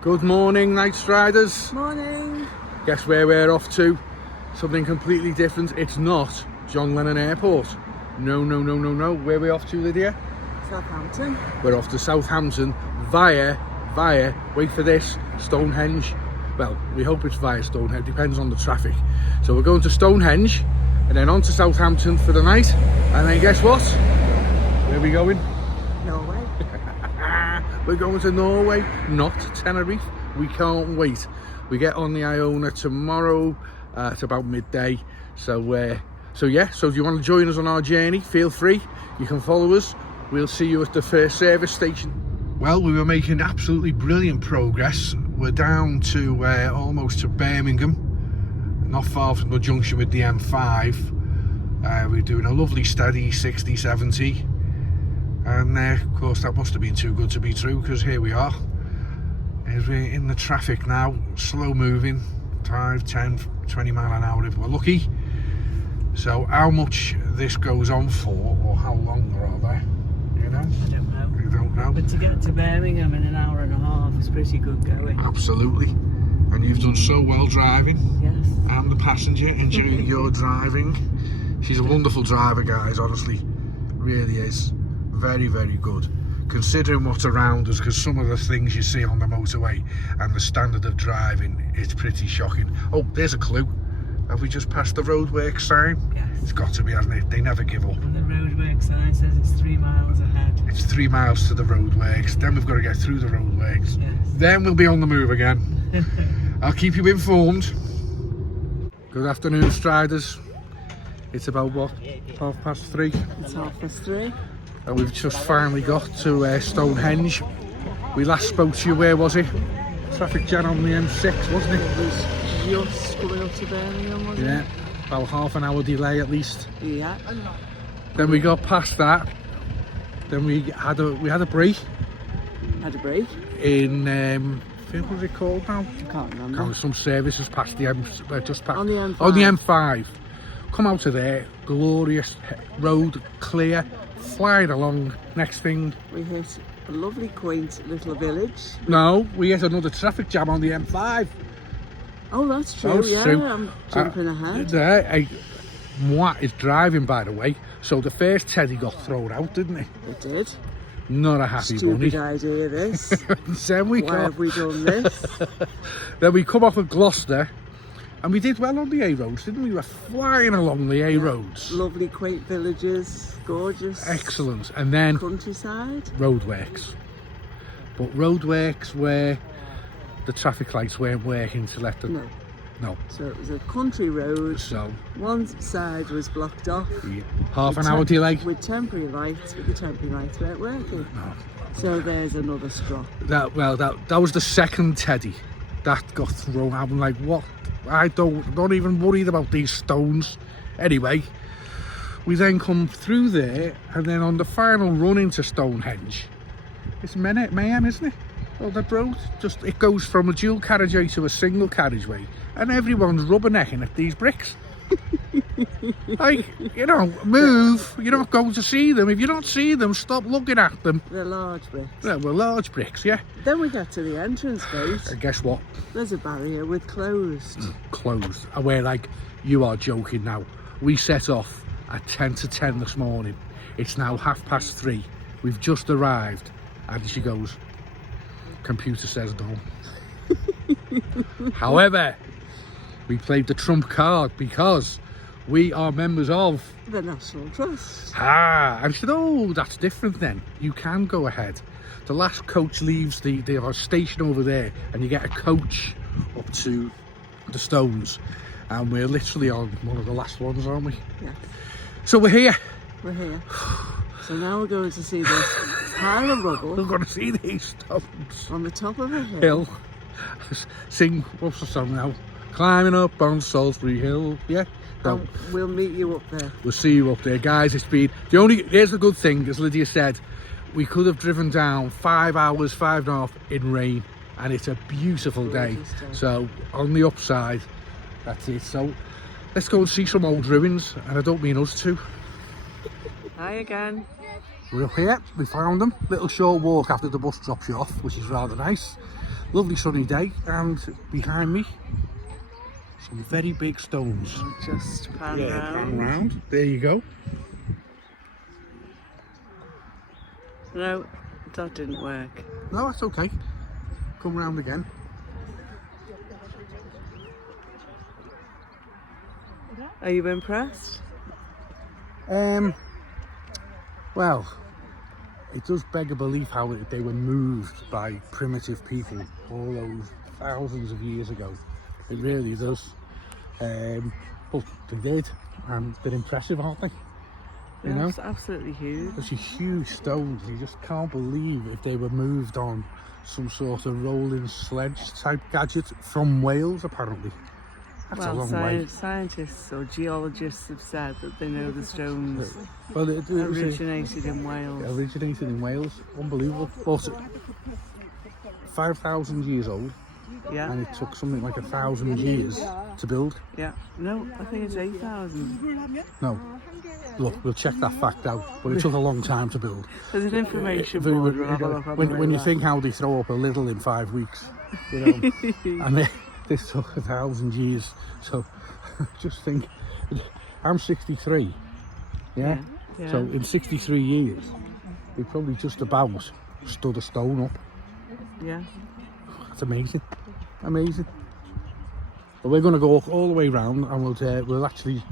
Good morning, Knightstriders. Morning. Guess where we're off to? Something completely different. It's not John Lennon Airport. No. Where are we off to, Lydia? Southampton. We're off to Southampton via, wait for this, Stonehenge. Well, we hope it's via Stonehenge, depends on the traffic. So we're going to Stonehenge and then on to Southampton for the night. And then guess what? Where are we going? Norway. We're going to Norway, not Tenerife. We can't wait. We get on the Iona tomorrow at about midday. So if you want to join us on our journey, feel free. You can follow us. We'll see you at the first service station. Well, we were making absolutely brilliant progress. We're down to almost to Birmingham, not far from the junction with the M5. We're doing a lovely steady 60, 70. And of course that must have been too good to be true, because here we are. We're in the traffic now, slow moving, 5, 10, 20 mile an hour if we're lucky. So how much this goes on for, or how long are they? You know? I don't know. You don't know? But to get to Birmingham in an hour and a half is pretty good going. Absolutely. And you've done so well driving. Yes. I'm the passenger enjoying your driving. She's a wonderful driver, guys, honestly. Really is. Very, very good. Considering what's around us, because some of the things you see on the motorway and the standard of driving, it's pretty shocking. Oh, there's a clue. Have we just passed the roadworks sign? Yes. It's got to be, hasn't it? They never give up. And the roadwork sign says it's 3 miles ahead. It's 3 miles to the roadworks. Then we've got to get through the roadworks. Yes. Then we'll be on the move again. I'll keep you informed. Good afternoon, Striders. It's about what? 3:30. It's 3:30. And we've just finally got to Stonehenge. We last spoke to you, where was it? Traffic jam on the M6, wasn't it? It was just coming up to Birmingham, wasn't Yeah, it? about half an hour delay at least. Yeah. Then we got past that. Then we had a break Had a break. in what was it called now? I can't remember. Some services past the just past On the M5. On the M5. Come out of there, glorious road, clear, flying along. Next thing, We hit a lovely, quaint little village. no, we hit another traffic jam on the M5. Oh, that's true. Oh, it's yeah, true. I'm jumping ahead. Moi is driving, by the way. So the first Teddy got thrown out, didn't he? It did. Not a happy Stupid bunny. idea, this. Then we Why have we done this? Then we come off of Gloucester, and we did well on the A roads, didn't we? We were flying along the A roads. Lovely, quaint villages, gorgeous. Excellent. And then Countryside. roadworks. But roadworks where the traffic lights weren't working to let them. No. No. So it was a country road. So One side was blocked off. half an hour delay. With temporary lights, but the temporary lights weren't working. No. So there's another straw. That was the second Teddy that got thrown out. I'm like, what? I'm not even worried about these stones. Anyway, we then come through there, and then on the final run into Stonehenge, it's mayhem, isn't it? Well, the road it goes from a dual carriageway to a single carriageway, and everyone's rubbernecking at these bricks. Like, move. You're not going to see them. If you don't see them, stop looking at them. They're large bricks. Yeah, well, large bricks, yeah. Then we get to the entrance gate. And guess what? There's a barrier with closed. Closed. And we're like, you are joking now. We set off at 10 to 10 this morning. It's now 3:30. We've just arrived. And she goes, computer says no. However, we played the trump card because we are members of The National Trust. and she said, oh, that's different then. You can go ahead. The last coach leaves the station over there, and you get a coach up to the Stones, and we're literally on one of the last ones, aren't we? Yes. So we're here. We're here. So now we're going to see this pile of rubble. We're going to see these Stones On the top of a hill. Sing, what's the song now? Climbing up on Salisbury Hill. Yeah. No. We'll meet you up there. We'll see you up there, guys. It's been here's the good thing, as Lydia said, we could have driven down 5 hours, 5.5 in rain, and it's a beautiful day. So on the upside, that's it. So let's go and see some old ruins, and I don't mean us two. Hi again. We're up here. We found them. Little short walk after the bus drops you off, which is rather nice. lovely sunny day, and behind me some very big stones. I'll just pan Pan round. There you go. No, that didn't work. No, that's okay. Come round again. Are you impressed? Well, it does beg a belief how they were moved by primitive people all those thousands of years ago. It really does. But they did, and they're impressive, aren't they? You know? It's absolutely huge. There's huge stones. You just can't believe if they were moved on some sort of rolling sledge type gadget from Wales, apparently. That's a long way. Scientists or geologists have said that they know the stones Well, it originated in Wales. originated in Wales. Unbelievable. But 5,000 years old, Yeah, and it took something like 1,000 years to build. yeah. No, I think it's 8,000. No. Look, we'll check that fact out, but it took a long time to build. There's an information board. We'll have a look on the way When you back. think how they throw up a little in 5 weeks, you know, and this took 1,000 years. So just think, I'm 63, yeah? Yeah. So in 63 years, we probably just about stood a stone up. Yeah. That's amazing, amazing. But we're going to go all the way round, and we'll actually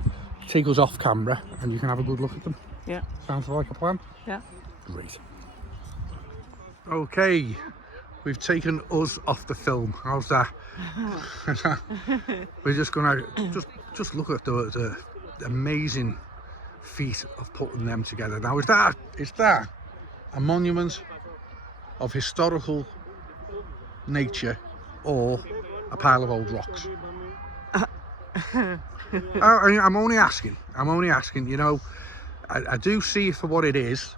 take us off camera, and you can have a good look at them. Yeah. Sounds like a plan? Yeah. Great. Okay, we've taken us off the film. How's that? We're just gonna just look at the amazing feat of putting them together. Now, is that a monument of historical nature or a pile of old rocks? I'm only asking. You know, I do see it for what it is,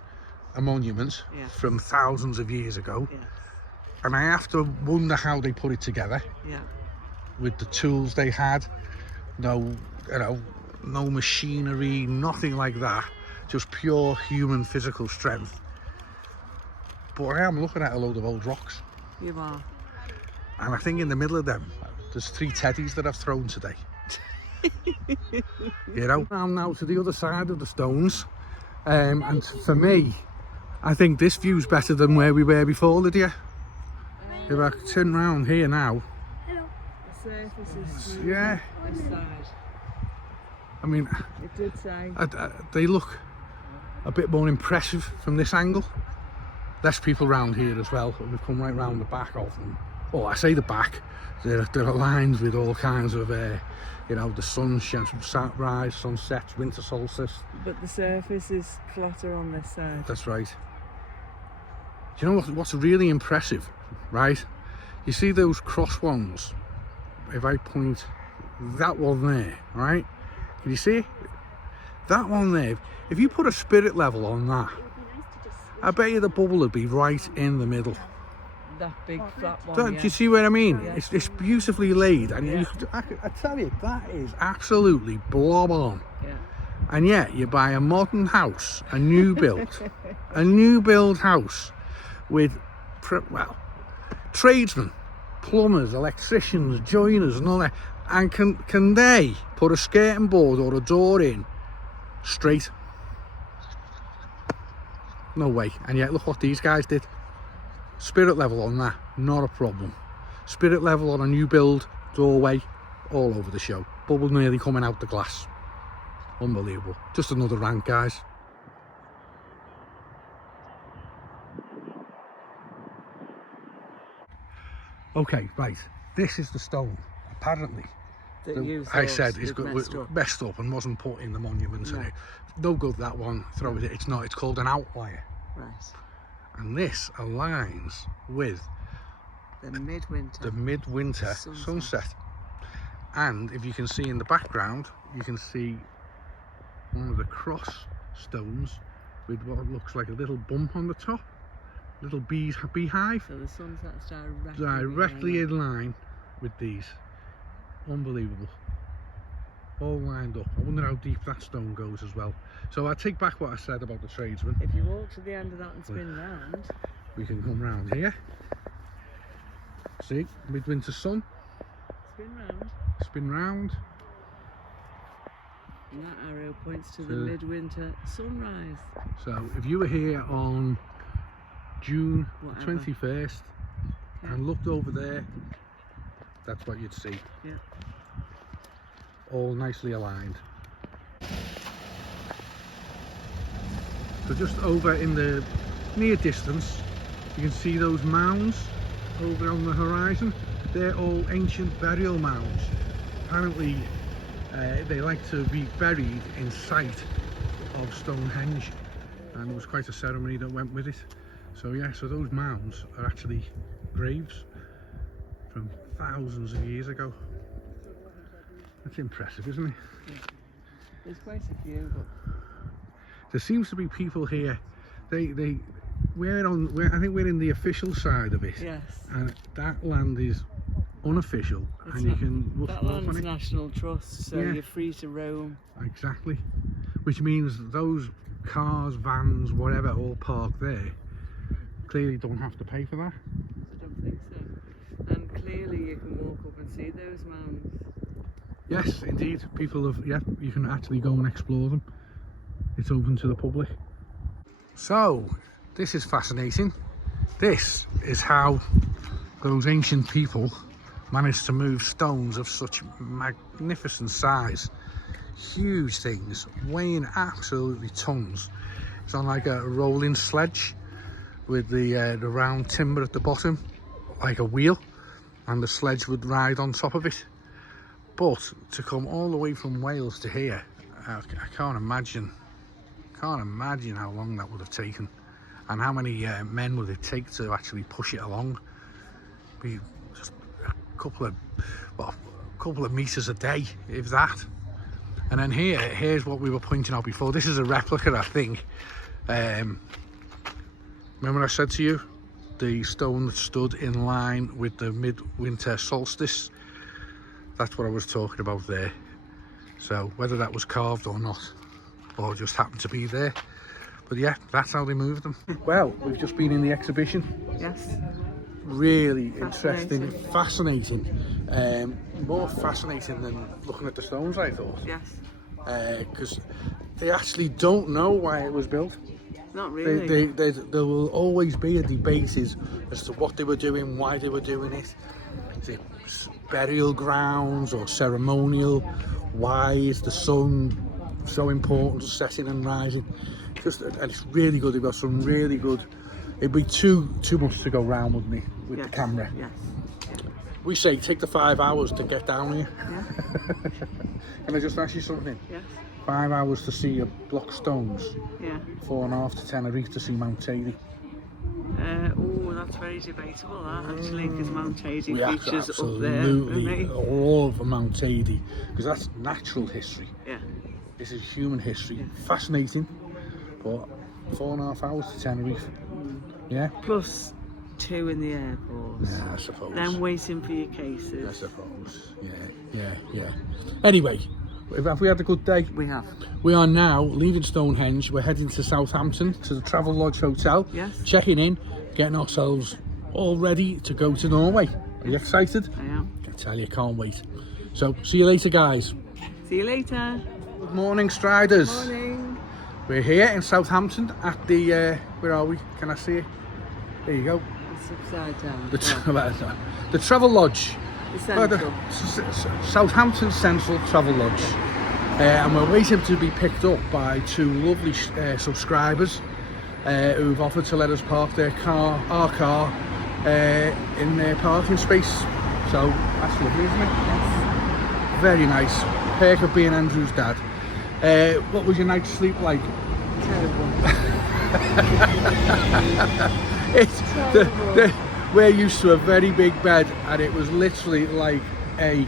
a monument from thousands of years ago. Yeah. And I have to wonder how they put it together Yeah. with the tools they had. No, you know, no machinery, nothing like that. Just pure human physical strength. But I am looking at a load of old rocks. You are. And I think in the middle of them, there's 3 teddies that I've thrown today. You know? I'm now to the other side of the stones. And for me, I think this view's better than where we were before, Lydia. If I turn round here now, The surface is yeah, this side. I mean, It did say. they look a bit more impressive from this angle. Less people round here as well. We've come right round the back of them. Oh, I say the back. They're aligned with all kinds of, you know, the sunrise, sunsets, winter solstice. But the surface is flatter on this side. That's right. Do you know what's really impressive, right? You see those cross ones? If I point that one there, right? Can you see it? That one there, if you put a spirit level on that, I bet you the bubble would be right in the middle. That big flat one. Do you see what I mean? Yeah. It's beautifully laid, and Yeah. I tell you, that is absolutely blob on. Yeah. And yet you buy a modern house, a new build house with, well, tradesmen, plumbers, electricians, joiners and all that, and can they put a skirting board or a door in straight? No way. And yet look what these guys did. Spirit level on that, not a problem. Spirit level on a new build doorway, all over the show. Bubble nearly coming out the glass. Unbelievable. Just another rank, guys. Okay, right. This is the stone. Apparently, I said it's messed up and wasn't put in the monuments. No. And no good, that one. Throw it. It's not. It's called an outlier. Right. And this aligns with The midwinter. the midwinter sunset. And if you can see in the background, you can see one of the cross stones with what looks like a little bump on the top, little beehive, So the sunset's directly in line with these. Unbelievable. All lined up. I wonder how deep that stone goes as well. So I take back what I said about the tradesman. If you walk to the end of that and spin round, We can come round here. See, midwinter sun, Spin round. spin round. And that arrow points to the midwinter sunrise. So if you were here on June Whatever. 21st and looked over there, that's what you'd see. Yeah. All nicely aligned. So just over in the near distance, you can see those mounds over on the horizon. They're all ancient burial mounds. Apparently they like to be buried in sight of Stonehenge, and there was quite a ceremony that went with it. So yeah, so those mounds are actually graves from thousands of years ago. That's impressive, isn't it? Yeah. There's quite a few, but There seems to be people here. We're I think we're in the official side of it. yes. And that land is unofficial, It's and you not- can look That up land's on it. National Trust, so Yeah. you're free to roam. Exactly. Which means those cars, vans, whatever, all parked there, clearly don't have to pay for that. I don't think so. And clearly you can walk up and see those mounds. Yes, indeed. People have, yeah, you can actually go and explore them. It's open to the public. So, this is fascinating. This is how those ancient people managed to move stones of such magnificent size. Huge things, weighing absolutely tons. It's on like a rolling sledge with the round timber at the bottom, like a wheel, and the sledge would ride on top of it. But to come all the way from Wales to here, I can't imagine how long that would have taken, and how many men would it take to actually push it along. Be just a couple of meters a day, if that. And then here's what we were pointing out before. This is a replica, I think. Remember I said to you, the stone that stood in line with the midwinter solstice? That's what I was talking about there. So whether that was carved or not, or just happened to be there, but yeah, that's how they moved them. Well, we've just been in the exhibition. Yes. Really interesting, fascinating. More fascinating than looking at the stones, I thought. Yes. Because they actually don't know why it was built. Not really. There will always be a debate as to what they were doing, why they were doing it. Is it burial grounds or ceremonial? Why is the sun so important, setting and rising? And it's really good. They've got some really good. It'd be too much to go round with me with the camera. Yes. We say take the 5 hours to get down here. Yeah. Can I just ask you something? Yes. 5 hours to see a block stones. Yeah. 4.5 to Tenerife to see Mount Tady. Oh, that's very debatable, that actually, because Mount Tady We have to features up there. absolutely all of Mount Tady, because that's natural history. Yeah. This is human history. Yeah. Fascinating, but 4.5 hours to Tenerife. Yeah. Plus 2 in the airport. Yeah, I suppose. Then waiting for your cases. I suppose. Yeah. Anyway, have we had a good day? We have. We are now leaving Stonehenge. We're heading to Southampton to the Travel Lodge Hotel. Yes. Checking in, getting ourselves all ready to go to Norway. Are you excited? I am. I tell you, can't wait. So, see you later, guys. See you later. Good morning, Striders. Morning. We're here in Southampton at the, where are we? Can I see it? There you go. It's upside down. The Travel Lodge. The central. Southampton Central Travel Lodge. And we're waiting to be picked up by 2 lovely subscribers who've offered to let us park our car in their parking space. So that's lovely, isn't it? Yes. Very nice. Perk of being Andrew's dad. What was your night's sleep like? Terrible. We're used to a very big bed, and it was literally like a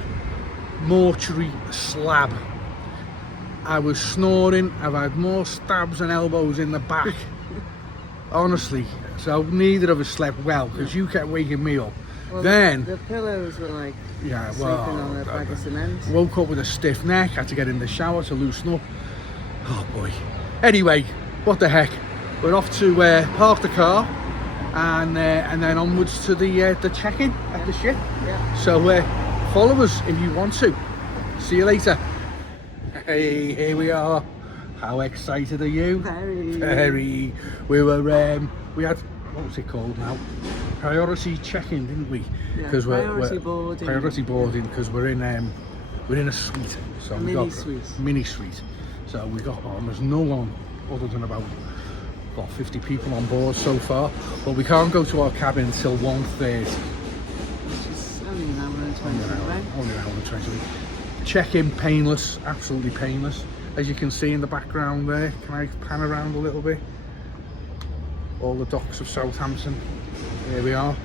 mortuary slab. I was snoring. I've had more stabs and elbows in the back. Honestly, so neither of us slept well because you kept waking me up. Well, then the pillows were like sleeping well, on a bag of cement. woke up with a stiff neck. Had to get in the shower to loosen up. Oh boy. Anyway, what the heck? We're off to park the car and then onwards to the check-in at the ship. Yeah. So follow us if you want to. See you later. Hey, here we are. How excited are you? Very. We were we had, what was it called now? Priority check-in, didn't we? Yeah, Because priority boarding. Priority boarding because we're in a suite. So we got mini suite. So we got on. There's no one other than about 50 people on board so far. But we can't go to our cabin until 1:30. Which is only an hour and 20 away. Only an hour and 20. Check-in painless, absolutely painless. As you can see in the background there, can I pan around a little bit? All the docks of Southampton. There we are.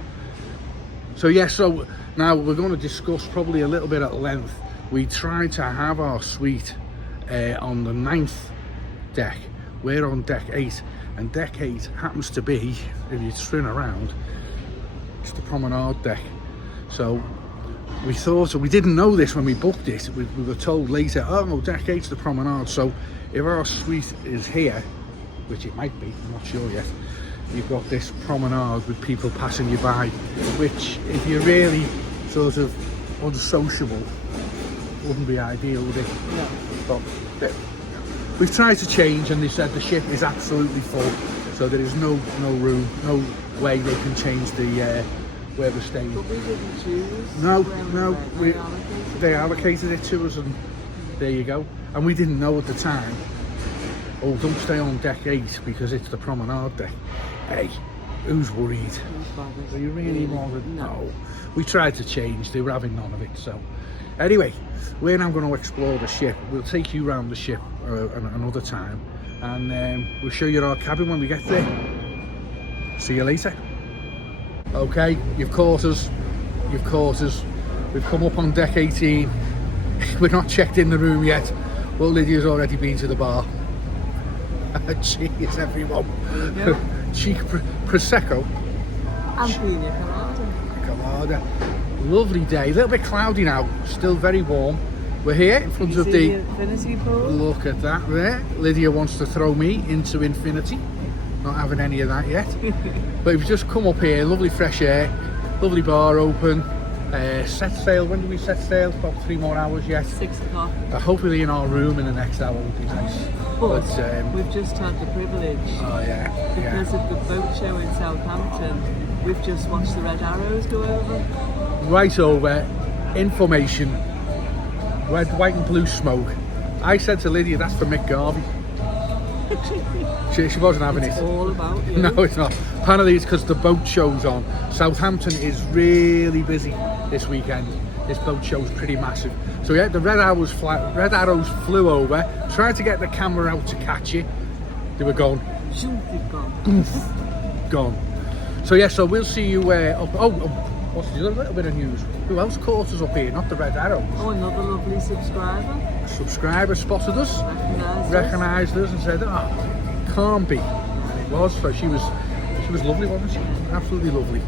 So yeah, so now we're going to discuss probably a little bit at length. We tried to have our suite on the 9th deck. We're on deck 8, and deck 8 happens to be, if you turn around, it's the promenade deck. So we thought, we didn't know this when we booked it. We were told later, oh no, deck 8's the promenade. So if our suite is here, which it might be, I'm not sure yet, you've got this promenade with people passing you by, which if you're really sort of unsociable, wouldn't be ideal, would it? No. But we've tried to change, and they said the ship is absolutely full, so there is no room, no way they can change the where we're staying. But we didn't choose. No, where they allocated it to us, and there you go. And we didn't know at the time, oh, don't stay on deck 8 because it's the promenade deck. Hey, who's worried? Who's bothered? Are you really bothered? No. We tried to change, they were having none of it. So anyway, we're now going to explore the ship. We'll take you around the ship another time, and we'll show you our cabin when we get there. See you later. Okay, you've caught us. We've come up on deck 18. We're not checked in the room yet, but Lydia's already been to the bar. Cheers, everyone. Cheek Prosecco. And Pina Colada. Lovely day. A little bit cloudy now. Still very warm. We're here in front of the infinity pool. Look at that there. Lydia wants to throw me into infinity. Not having any of that yet. But we've just come up here. Lovely fresh air. Lovely bar open. Set sail. When do we set sail? About 3 more hours yet. 6 o'clock. Hopefully in our room in the next hour would be nice. But we've just had the privilege. Oh yeah. Because of the boat show in Southampton, we've just watched the Red Arrows go over. Right over. Information. Red, white and blue smoke. I said to Lydia, that's for Mick Garvey. She wasn't having it. It's all about you. No, it's not. Apparently it's because the boat show's on. Southampton is really busy this weekend. This boat show's pretty massive. So yeah, the Red Arrows flew over, tried to get the camera out to catch it. They were gone. Gone. So yeah, so we'll see you up. What's the other little bit of news? Who else caught us up here? Not the Red Arrows. Oh, another lovely subscriber. A subscriber spotted us, recognised us and said, oh, can't be. And it was. So she was lovely, wasn't she? Absolutely lovely.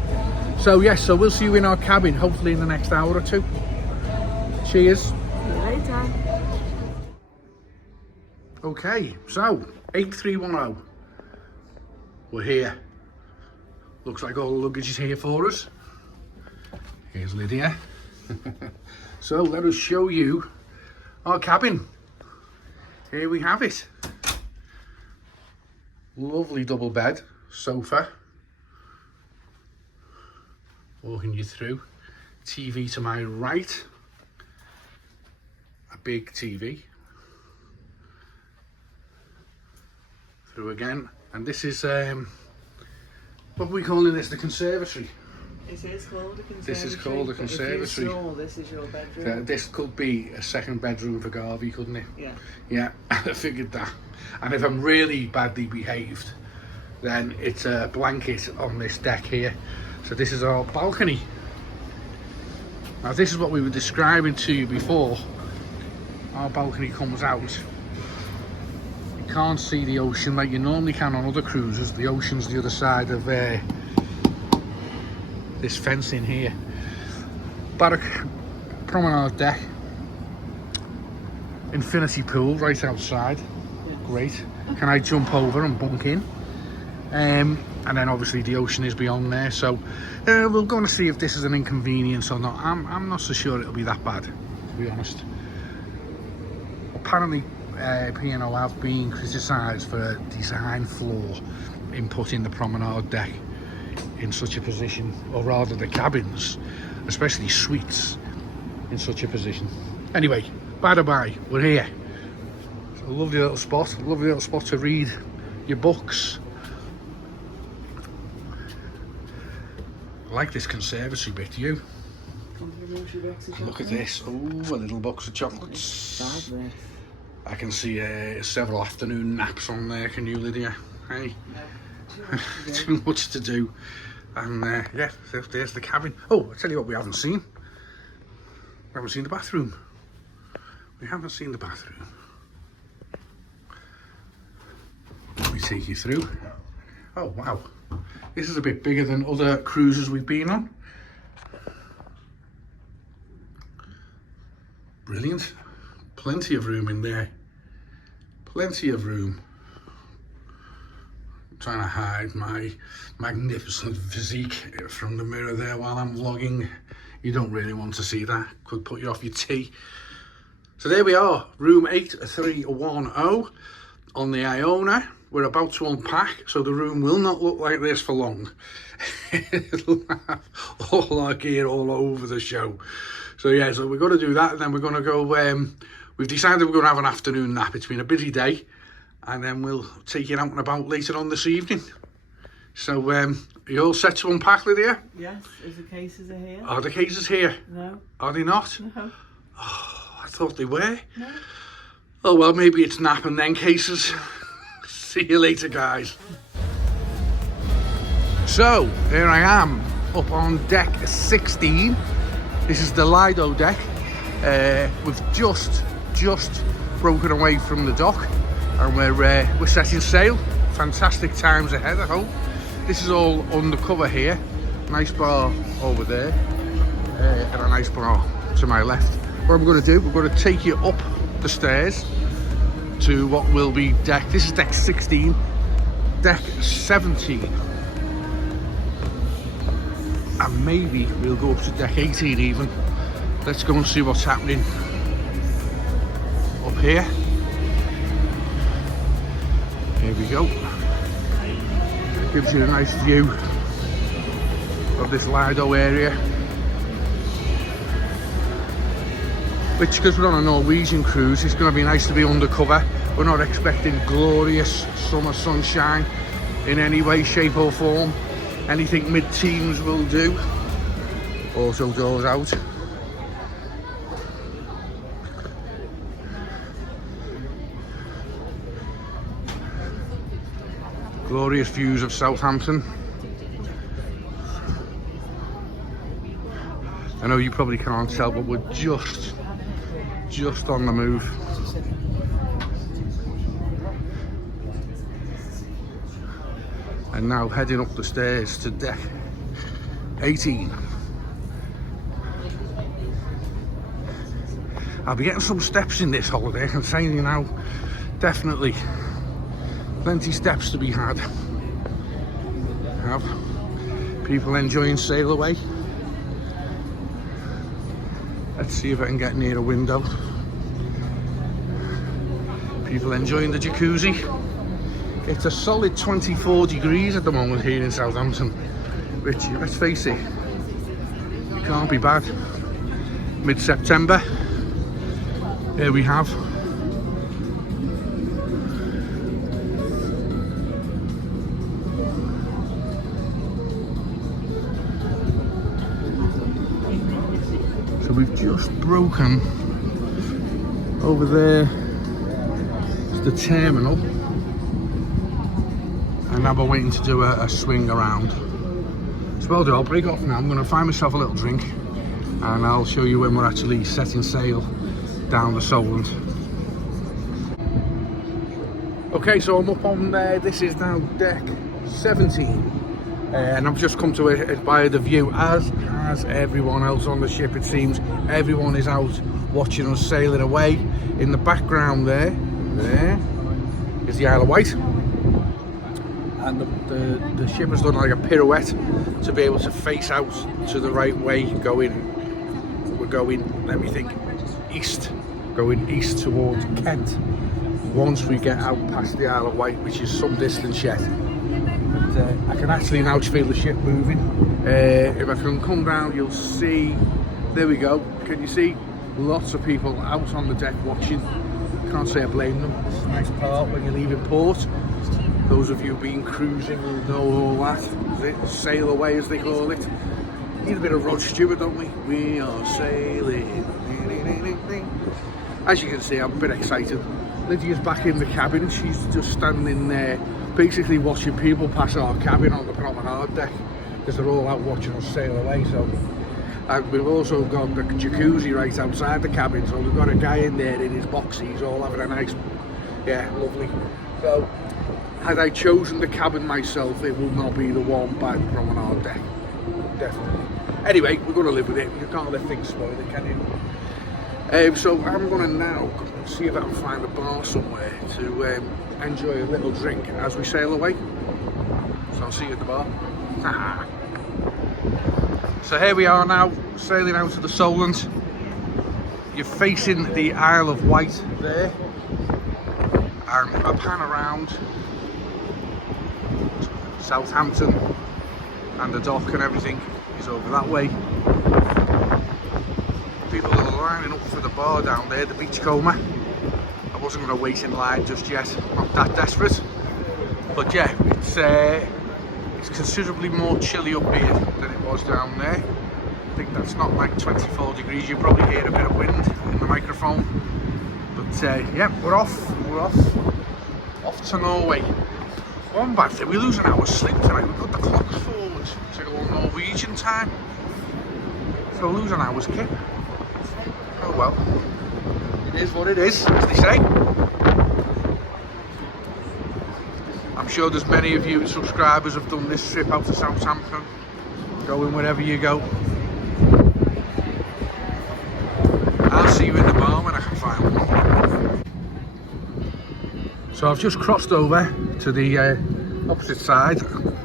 So yes, so we'll see you in our cabin, hopefully in the next hour or two. Cheers. See you later. Okay, so 8310. We're here. Looks like all the luggage is here for us. Here's Lydia. So let us show you our cabin. Here we have it. Lovely double bed, sofa. Walking you through. TV to my right. A big TV. Through again. And this is, what are we calling this? The conservatory. It is called a conservatory. This is called a conservatory. If you're small, this is your bedroom. This could be a second bedroom for Garvey, couldn't it? Yeah. Yeah, I figured that. And if I'm really badly behaved, then it's a blanket on this deck here. So this is our balcony. Now this is what we were describing to you before. Our balcony comes out. You can't see the ocean like you normally can on other cruises. The ocean's the other side of this fence in here. Barrack promenade deck. Infinity pool right outside. Yes. Great. Can I jump over and bunk in? And and then obviously the ocean is beyond there. So we're going to see if this is an inconvenience or not. I'm not so sure it'll be that bad, to be honest. Apparently P&O have been criticised for a design flaw in putting the promenade deck in such a position, or rather the cabins, especially suites, in such a position. Anyway, by the by, we're here. It's a lovely little spot to read your books. I like this conservatory bit, do you? Look at this. Oh, a little box of chocolates. I can see several afternoon naps on there, can you, Lydia? Hey? Too much to do. And yeah, there's the cabin. Oh, I'll tell you what we haven't seen. We haven't seen the bathroom. We haven't seen the bathroom. Let me take you through. Oh, wow. This is a bit bigger than other cruises we've been on. Brilliant. Plenty of room in there. Plenty of room. I'm trying to hide my magnificent physique from the mirror there while I'm vlogging. You don't really want to see that. Could put you off your tea. So there we are, room 8310 on the Iona. We're about to unpack, so the room will not look like this for long. It'll have all our gear all over the show. So yeah, so we're going to do that, and then we're going to go, we've decided we're going to have an afternoon nap. It's been a busy day, and then we'll take it out and about later on this evening. So are you all set to unpack, Lydia? Yes, is the cases are here? Are the cases here? No. Are they not? No. Oh, I thought they were. No. Oh well, maybe it's nap and then cases. See you later, guys. So here I am up on deck 16. This is the Lido deck. We've just broken away from the dock, and we're setting sail. Fantastic times ahead, I hope. This is all undercover here. Nice bar over there, and a nice bar to my left. What I'm going to do, we're going to take you up the stairs to what will be deck. This is deck 16, deck 17, and maybe we'll go up to deck 18 even. Let's go and see what's happening up here. Here we go. It gives you a nice view of this Lido area, which, because we're on a Norwegian cruise, it's going to be nice to be undercover. We're not expecting glorious summer sunshine in any way, shape or form. Anything mid-teens will do. Auto doors out. Glorious views of Southampton. I know you probably can't tell, but we're just on the move. And now heading up the stairs to deck 18. I'll be getting some steps in this holiday, I can say you now. Definitely. Plenty steps to be had. Have people enjoying sail away. Let's see if I can get near a window. People enjoying the jacuzzi. It's a solid 24 degrees at the moment here in Southampton, which, let's face it, it can't be bad. Mid-September, here we have. So we've just broken over there. It's the terminal, and now we're waiting to do a swing around. So well, I'll break off now. I'm going to find myself a little drink, and I'll show you when we're actually setting sail down the Solent. Okay, so I'm up on there. This is now deck 17, and I've just come to admire the view. As everyone else on the ship, it seems everyone is out watching us sailing away. In the background there is the Isle of Wight. and the ship has done like a pirouette to be able to face out to the right way, we're going, let me think, east, going east towards Kent once we get out past the Isle of Wight, which is some distance yet. But I can actually now feel the ship moving. If I can come down, you'll see, there we go, can you see? Lots of people out on the deck watching. Can't say I blame them. It's a nice part when you're leaving port. Those of you been cruising will know all that. Sail away, as they call it. Need a bit of Rod Stewart, don't we? We are sailing. As you can see, I'm a bit excited. Lydia's back in the cabin. She's just standing there, basically watching people pass our cabin on the promenade deck, because they're all out watching us sail away. So, and we've also got the jacuzzi right outside the cabin, so we've got a guy in there in his boxies, all having a nice, yeah, lovely. So, had I chosen the cabin myself, it would not be the one by the promenade deck, definitely. Anyway, we're going to live with it. You can't let things spoil it, can you? So I'm going to now see if I can find a bar somewhere to enjoy a little drink as we sail away. So I'll see you at the bar. So here we are now, sailing out of the Solent. You're facing the Isle of Wight there, and a pan around Southampton, and the dock and everything is over that way. People are lining up for the bar down there, the Beachcomber. I wasn't going to wait in line just yet, not that desperate. But yeah, it's considerably more chilly up here than it was down there. I think that's not like 24 degrees. You probably hear a bit of wind in the microphone. But yeah, we're off to Norway. One bad thing, we lose an hour's sleep tonight. We've got the clocks forward to go on Norwegian time. So we'll lose an hour's kip. Oh well, it is what it is, as they say. I'm sure there's many of you subscribers have done this trip out to Southampton, going wherever you go. I'll see you in the bar when I can find one. So I've just crossed over to the opposite side,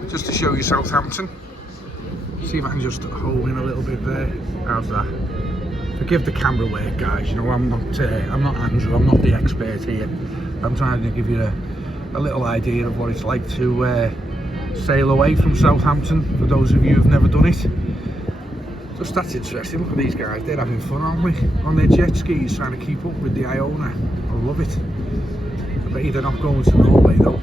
just to show you Southampton. See if I can just home in a little bit there. How's that? Forgive the camera work, guys. You know, I'm not Andrew. I'm not the expert here. I'm trying to give you a little idea of what it's like to sail away from Southampton. For those of you who've never done it, just that's interesting. Look at these guys. They're having fun, aren't they? On their jet skis, trying to keep up with the Iona. I love it. I bet you they're not going to Norway though.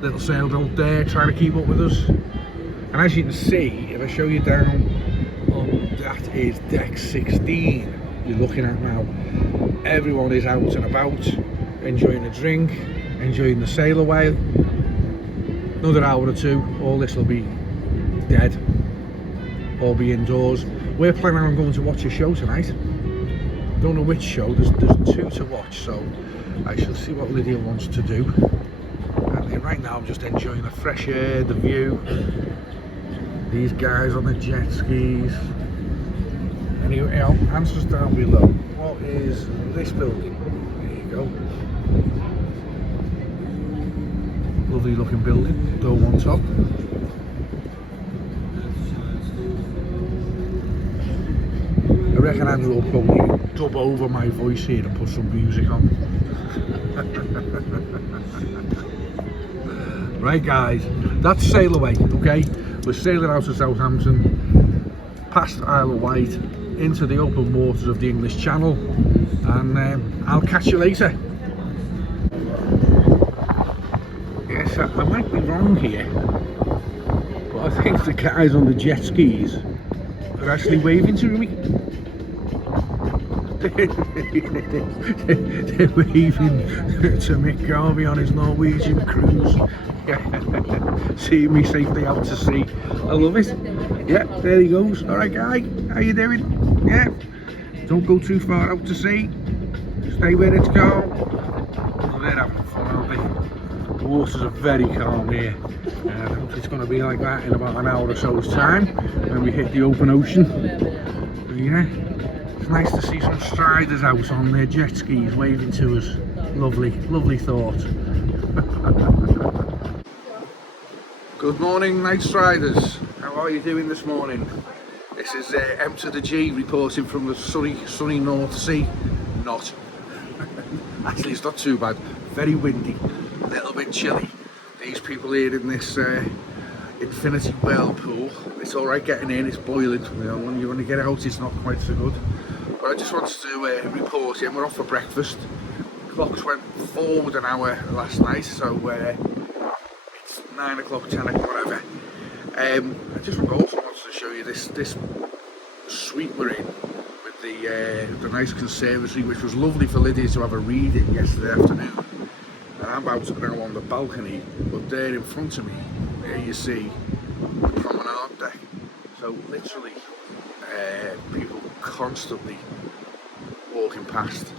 Little sailboat there, trying to keep up with us. And as you can see, if I show you down, that is deck 16 you're looking at now. Everyone is out and about, enjoying a drink, enjoying the sail away. Another hour or two, all this will be dead, all be indoors. We're planning on going to watch a show tonight. Don't know which show, there's two to watch, so I shall see what Lydia wants to do. And right now I'm just enjoying the fresh air, the view. These guys on the jet skis. Anyway, answers down below. What is this building? There you go. Lovely looking building, dome on top. I reckon Andrew will probably dub over my voice here and put some music on. Right guys, that's sail away, okay? We're sailing out of Southampton, past Isle of Wight, into the open waters of the English Channel, and I'll catch you later. Yes, I might be wrong here, but I think the guys on the jet skis are actually waving to me. They're waving to Mick Garvey on his Norwegian cruise. Seeing me safely out to sea. I love it. Yeah, there he goes. Alright guy, how you doing? Yeah, don't go too far out to sea. Stay where it's calm. Oh, they're having fun, aren't they? The waters are very calm here. I hope it's going to be like that in about an hour or so's time when we hit the open ocean. But yeah, it's nice to see some striders out on their jet skis waving to us. Lovely, lovely thought. Good morning, Knightstriders. How are you doing this morning? This is M to the G reporting from the sunny North Sea. Not. Actually, it's not too bad. Very windy, a little bit chilly. These people here in this infinity whirlpool, it's all right getting in, it's boiling. You know, when you get out, it's not quite so good. But I just wanted to report in. We're off for breakfast. Clocks went forward an hour last night, so it's 9 o'clock, 10 o'clock, whatever. I just also wanted to show you this suite we're in with the nice conservatory, which was lovely for Lydia to have a read in yesterday afternoon. And I'm about to go on the balcony, but there in front of me, there you see the promenade deck. So literally, people constantly walking past.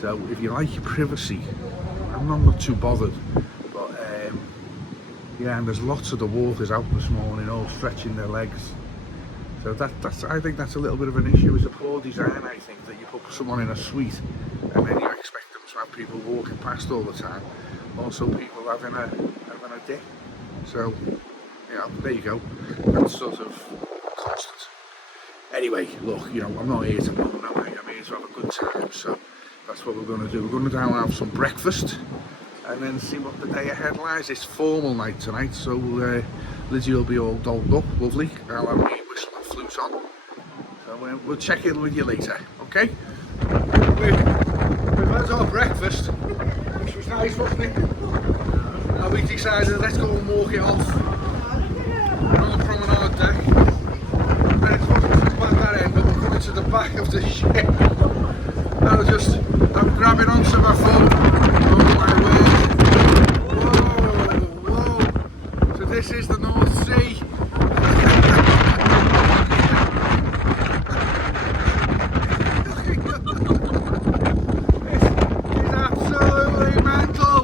So if you like your privacy, I'm not too bothered. But yeah, and there's lots of the walkers out this morning, all stretching their legs. So I think that's a little bit of an issue. It's a poor design, I think, that you put someone in a suite and then you expect them to have people walking past all the time. Also, people having a dip. So, yeah, there you go. That's sort of constant. Anyway, look, you know, I'm not here to moan, I'm here to have a good time. So that's what we're going to do. We're going to go down and have some breakfast and then see what the day ahead lies. It's formal night tonight, so Lizzie will be all dolled up, lovely. I'll have my whistle and flute on. So we'll check in with you later, okay? We've had our breakfast, which was nice, wasn't it? Now we decided let's go and walk it off on the promenade deck. Then it's not to the back that end, but we're coming to the back of the ship. I'm grabbing onto my phone. Oh my word. Whoa, whoa. So this is the North Sea. It's absolutely mental.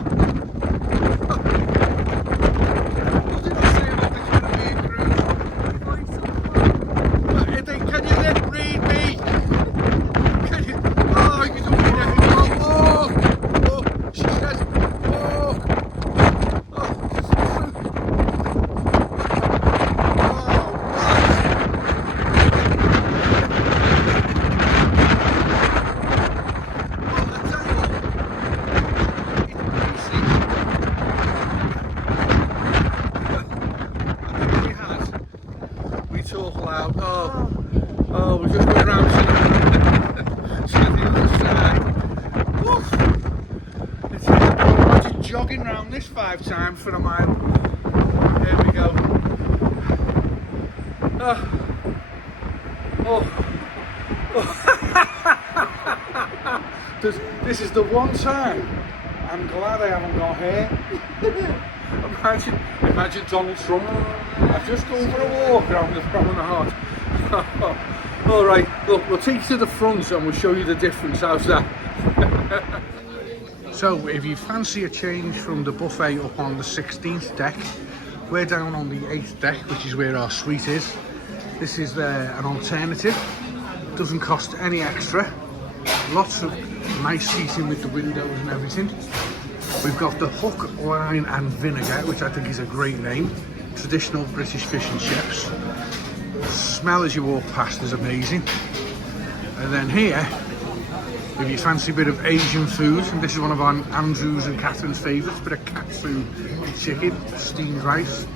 What did I say about this going to be a cruise? Can you lip read me? Can you? Oh, you don't need anything. Oh, she says, talk loud. Oh, we're just going round to the other side. Woof. It's imagine jogging round this 5 times for a mile. Here we go. This is the one time I'm glad I haven't got hair. Imagine Donald Trump. I've just gone for a walk around the promenade. Alright, look, we'll take you to the front and we'll show you the difference. How's that? So, if you fancy a change from the buffet up on the 16th deck, we're down on the 8th deck, which is where our suite is. This is an alternative. Doesn't cost any extra. Lots of nice seating with the windows and everything. We've got the hook, line and vinegar, which I think is a great name. Traditional British fish and chips. Smell as you walk past is amazing. And then here, if you fancy a bit of Asian food, and this is one of our Andrew's and Catherine's favourites, bit of katsu chicken, steamed rice,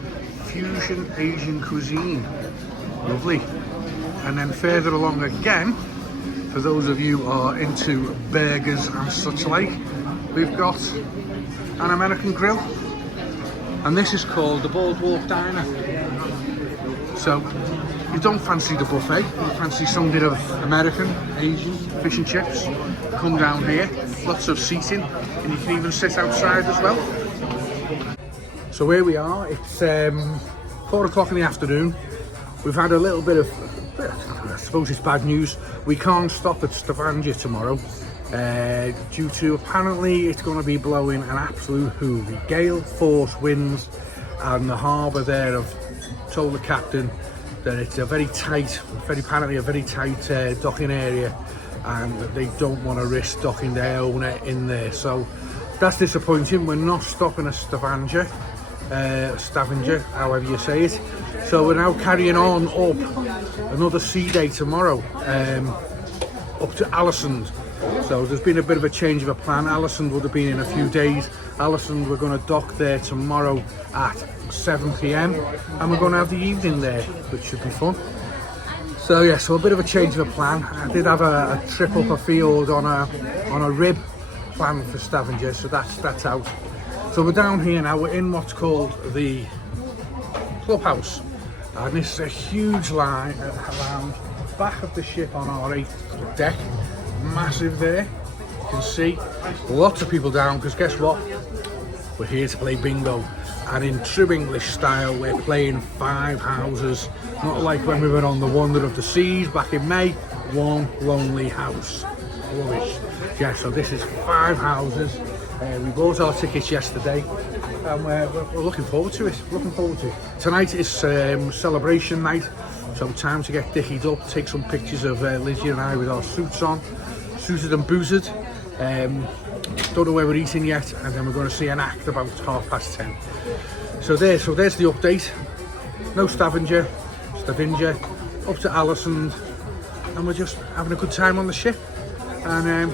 fusion Asian cuisine. Lovely. And then further along again, for those of you who are into burgers and such like, we've got an American grill, and this is called the Boardwalk Diner. So you don't fancy the buffet, you fancy some bit of American, Asian fish and chips, come down here. Lots of seating, and you can even sit outside as well. So here we are, it's 4 o'clock in the afternoon. We've had a little bit of, I suppose it's bad news, we can't stop at Stavanger tomorrow. Due to apparently it's going to be blowing an absolute hoovy, gale force winds, and the harbour there have told the captain that it's a very tight, apparently a very tight docking area, and they don't want to risk docking their owner in there. So that's disappointing. We're not stopping at Stavanger. Stavanger, however you say it. So we're now carrying on up another sea day tomorrow, up to Alesund. So there's been a bit of a change of a plan. Alesund would have been in a few days. Alesund, we're going to dock there tomorrow at 7 p.m. and we're going to have the evening there, which should be fun. So yeah, so a bit of a change of a plan. I did have a trip up a field on a rib plan for Stavanger, so that's out. So we're down here now. We're in what's called the clubhouse, and this is a huge line around back of the ship on our 8th deck. Massive there. You can see lots of people down because guess what? We're here to play bingo, and in true English style, we're playing 5 houses. Not like when we were on the Wonder of the Seas back in May. One lonely house. Rubbish. Yeah, so this is 5 houses. We bought our tickets yesterday, and we're looking forward to it. Tonight is celebration night, so time to get dickied up, take some pictures of Lizzie and I with our suits on, suited and boozed. Don't know where we're eating yet, and then we're going to see an act about 10:30. So there's the update. No Stavanger, up to Alesund, and we're just having a good time on the ship. And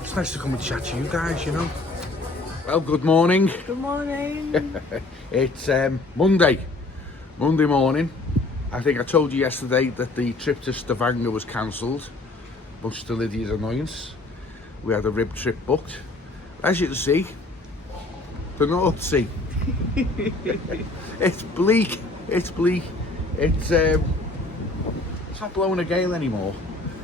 it's nice to come and chat to you guys, you know. Well, good morning. Good morning. It's Monday morning. I think I told you yesterday that the trip to Stavanger was cancelled, much to Lydia's annoyance. We had a rib trip booked. As you can see, the North Sea. It's bleak. It's not blowing a gale anymore.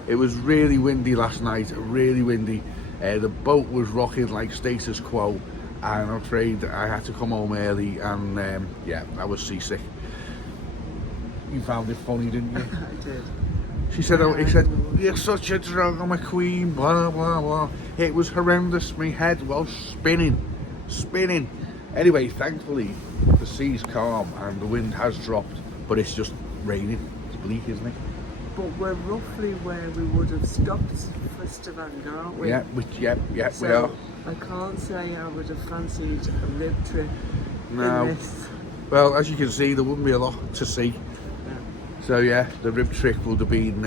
It was really windy last night, really windy. The boat was rocking like status quo, and I'm afraid I had to come home early, and yeah, I was seasick. You found it funny, didn't you? I did. He said, "You're such a drama queen, blah, blah, blah." It was horrendous. My head was spinning. Anyway, thankfully, the sea's calm and the wind has dropped, but it's just raining. It's bleak, isn't it? But we're roughly where we would have stopped for Stavanger, aren't we? Yeah, so we are. I can't say I would have fancied a rib trip No. in this. Well, as you can see, there wouldn't be a lot to see. Yeah. So yeah, the rib trip would have been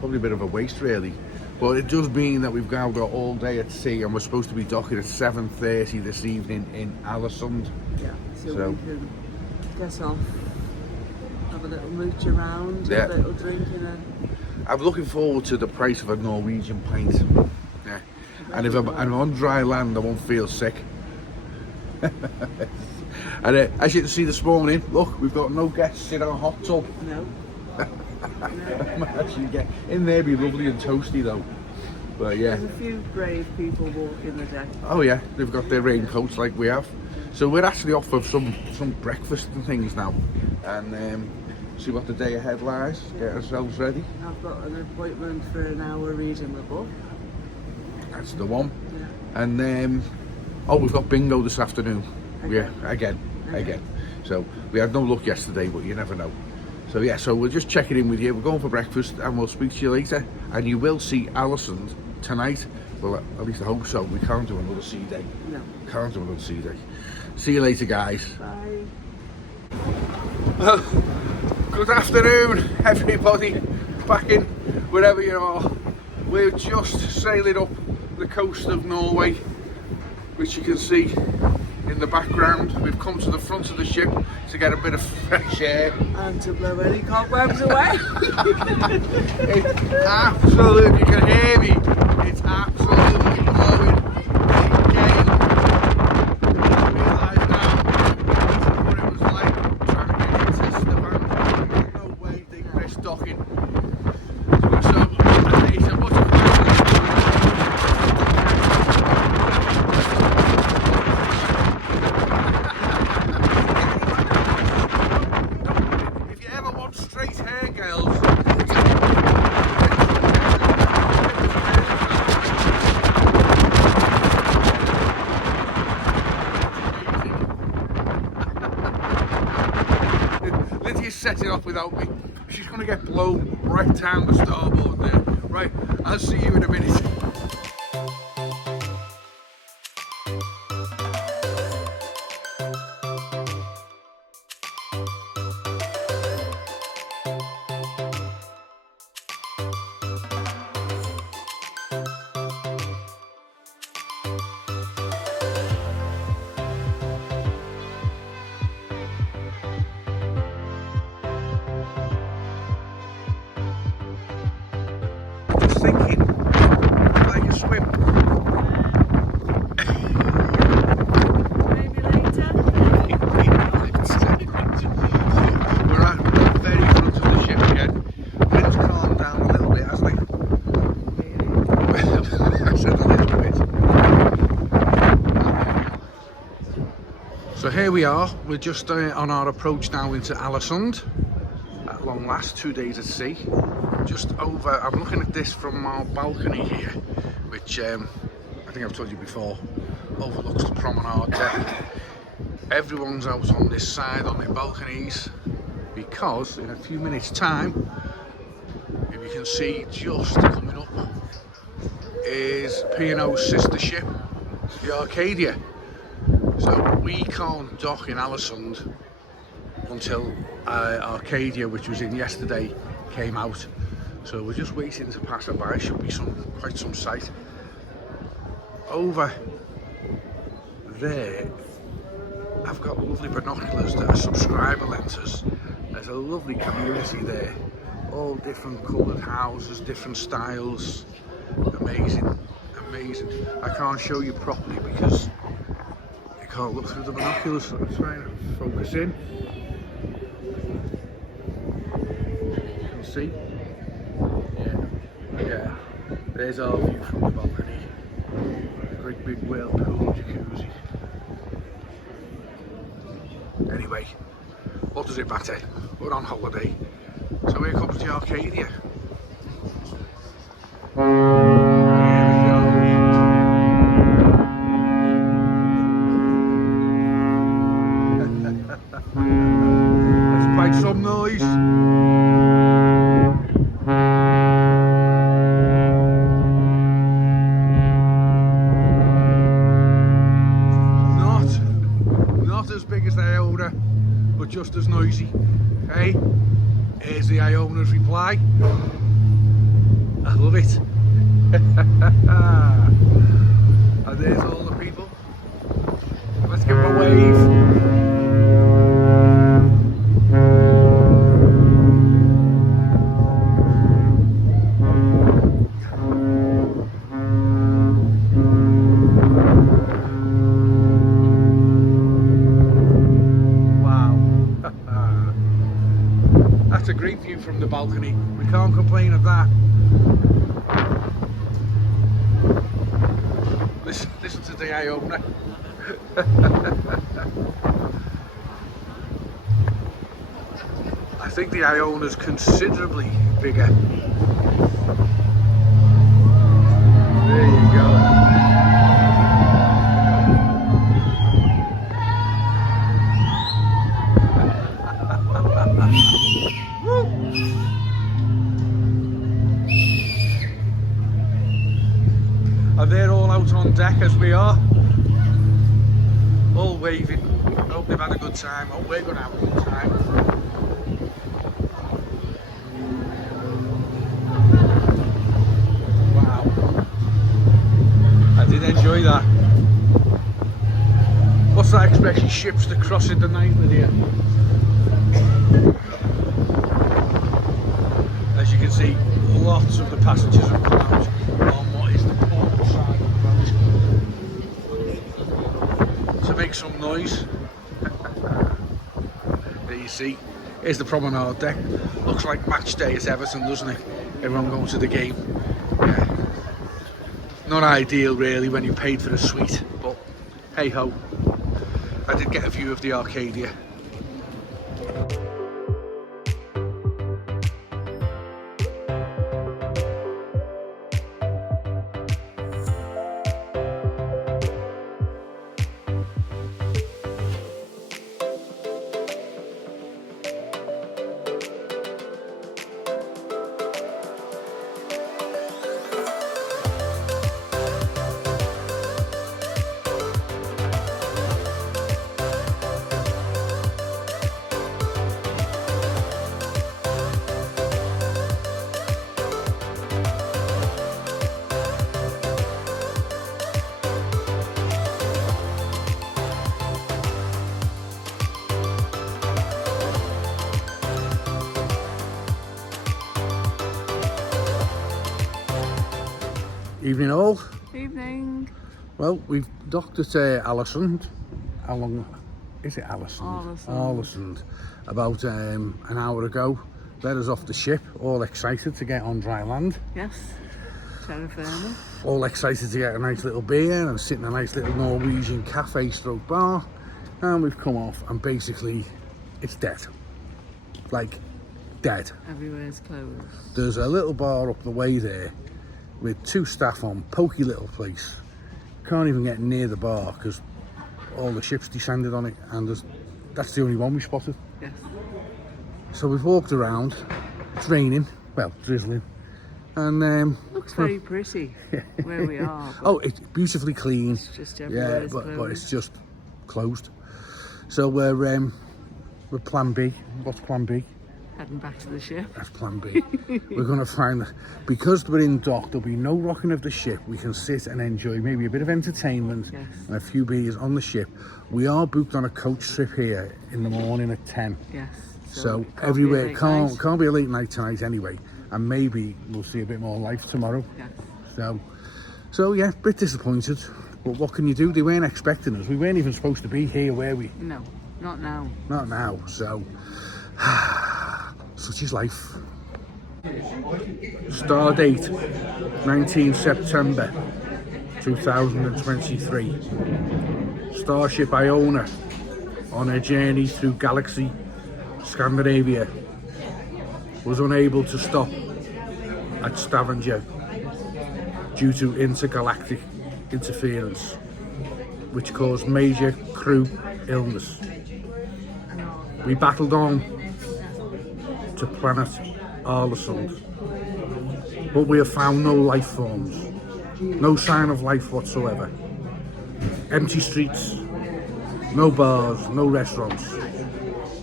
probably a bit of a waste, really. But it does mean that we've now got all day at sea, and we're supposed to be docking at 7:30 this evening in Alesund. Yeah, so we can get off, have a little mooch around, Yeah. a little drinking, and I'm looking forward to the price of a Norwegian pint. Yeah. And if I'm on dry land, I won't feel sick. And as you can see this morning, look, we've got no guests in our hot tub. no. Actually, get in there, be lovely and toasty though. But yeah. There's a few brave people walking the deck. Oh yeah, they've got their raincoats like we have. So we're actually off for some breakfast and things now, and see what the day ahead lies. Get ourselves ready. I've got an appointment for an hour reading the book. That's the one. Yeah. And oh, we've got bingo this afternoon. Yeah, again. So we had no luck yesterday, but you never know. So yeah, so we're just checking in with you. We're going for breakfast, and we'll speak to you later. And you will see Alesund tonight. Well, at least I hope so. We can't do another sea day. No. Can't do another sea day. See you later, guys. Bye. Well, good afternoon, everybody. Back in wherever you are. We're just sailing up the coast of Norway, which you can see in the background. We've come to the front of the ship to get a bit of fresh air. And to blow any cobwebs away. It's absolutely, you can hear me, it's absolutely blowing a gale. I realise now what it was like trying to get into Stavanger. There's no way they risk docking. So it's a much if you ever want straight hair, girls, Lydia's setting off without me. She's going to get blown right down the starboard there. Right, I'll see you in a minute. thinking, would you like a swim? Maybe later. We're at the very front of the ship again. Wind's calmed down a little bit, hasn't it? I said a little bit. So here we are. We're just on our approach now into Alesund. At long last, 2 days at sea. Just over, I'm looking at this from our balcony here, which I think I've told you before, overlooks the promenade deck. Everyone's out on this side on their balconies because in a few minutes time, if you can see just coming up, is P&O's sister ship, the Arcadia. So we can't dock in Alesund until Arcadia, which was in yesterday, came out. So we're just waiting to pass it by. Should be quite some sight. Over there, I've got lovely binoculars that are subscriber lenses. There's a lovely community there. All different coloured houses, different styles. Amazing, amazing. I can't show you properly because you can't look through the binoculars. So I'm trying to focus in. You can see. Yeah. There's our view from the balcony. A great big whirlpool jacuzzi. Anyway, what does it matter? We're on holiday. So here comes the Arcadia. Let's make some noise. Not as big as the Iona, but just as noisy. Hey, here's the Iona's reply. I love it. And there's all the people. Let's give them a wave. That's a great view from the balcony. We can't complain of that. Listen to the Iona. I think the Iona's considerably bigger. There you go. And they're all out on deck as we are, all waving. Hope they've had a good time. Hope we're going to have a good time. Wow, I did enjoy that. What's that expression? Ships that cross in the night, Lydia. As you can see, lots of the passengers have come out on what is the port side of the to make some noise. There you see, here's the promenade deck. Looks like match day at Everton, doesn't it? Everyone going to the game. Yeah. Not ideal really when you paid for a suite, but hey ho. I did get a view of the Arcadia. Evening all. Evening. Well, we've docked at Alesund. How long is it, Alesund? Alesund. About an hour ago. Let us off the ship, all excited to get on dry land. Yes. Terrifying. All excited to get a nice little beer and sit in a nice little Norwegian cafe stroke bar. And we've come off and basically it's dead. Like, dead. Everywhere's closed. There's a little bar up the way there with 2 staff on, pokey little place. Can't even get near the bar because all the ships descended on it, and that's the only one we spotted. Yes. So we've walked around. It's raining, well, drizzling, and Looks very pretty where we are. Oh, it's beautifully clean. It's just everywhere's but closed. it's just closed. So we're plan B. What's plan B? Heading back to the ship. That's plan B. We're going to find, because we're in dock, there'll be no rocking of the ship. We can sit and enjoy maybe a bit of entertainment and a few beers on the ship. We are booked on a coach trip here in the morning at 10. Yes. So everywhere can't be a late night tonight anyway, and maybe we'll see a bit more life tomorrow. Yes. So yeah, a bit disappointed, but what can you do? They weren't expecting us. We weren't even supposed to be here, were we? No, not now. Not now. So such is life. Star date 19 September 2023. Starship Iona on a journey through Galaxy Scandinavia was unable to stop at Stavanger due to intergalactic interference, which caused major crew illness. We battled on to planet Alesund, but we have found no life forms, no sign of life whatsoever. Empty streets, no bars, no restaurants,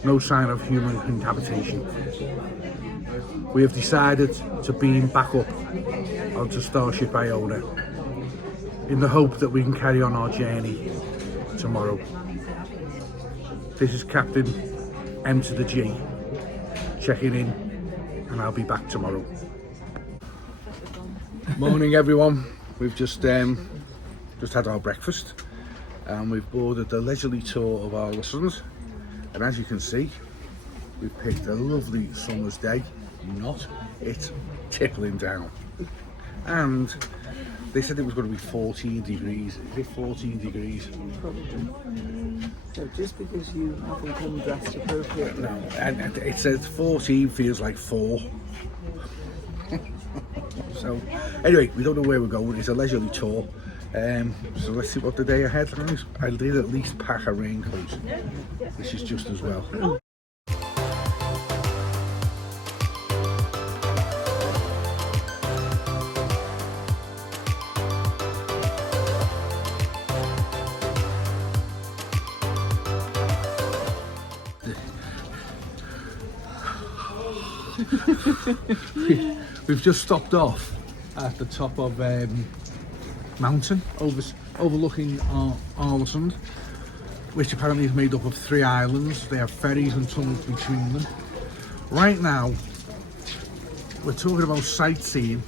no sign of human habitation. We have decided to beam back up onto Starship Iona in the hope that we can carry on our journey tomorrow. This is Captain M to the G checking in, and I'll be back tomorrow. Morning everyone. We've just had our breakfast and we've boarded the leisurely tour of Alesund, and as you can see we've picked a lovely summer's day. It's tippling down, and they said it was going to be 14 degrees. Is it 14 degrees? Probably. So just because you haven't come dressed appropriately. No, and it says 14 feels like 4. So anyway, we don't know where we're going. It's a leisurely tour. So let's see what the day ahead is. I did at least pack a raincoat. This is just as well. We've just stopped off at the top of mountain overlooking Alesund, which apparently is made up of 3 islands. They have ferries and tunnels between them. Right now we're talking about sightseeing.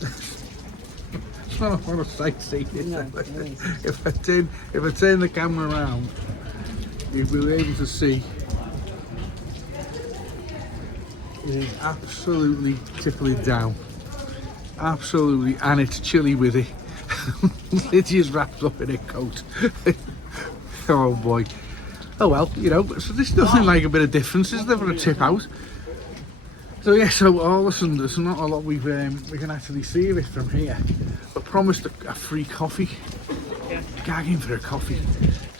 It's not a lot of sightseeing. No. If I turn the camera around, you'll be able to see it is absolutely tippling down. Absolutely, and it's chilly with it. Lydia's wrapped up in a coat. Oh boy. Oh well, you know, so there's nothing like a bit of difference, is there, for a tip out? So yeah, so Alesund, there's not a lot we can actually see of it from here. But promised a free coffee. Gagging for a coffee.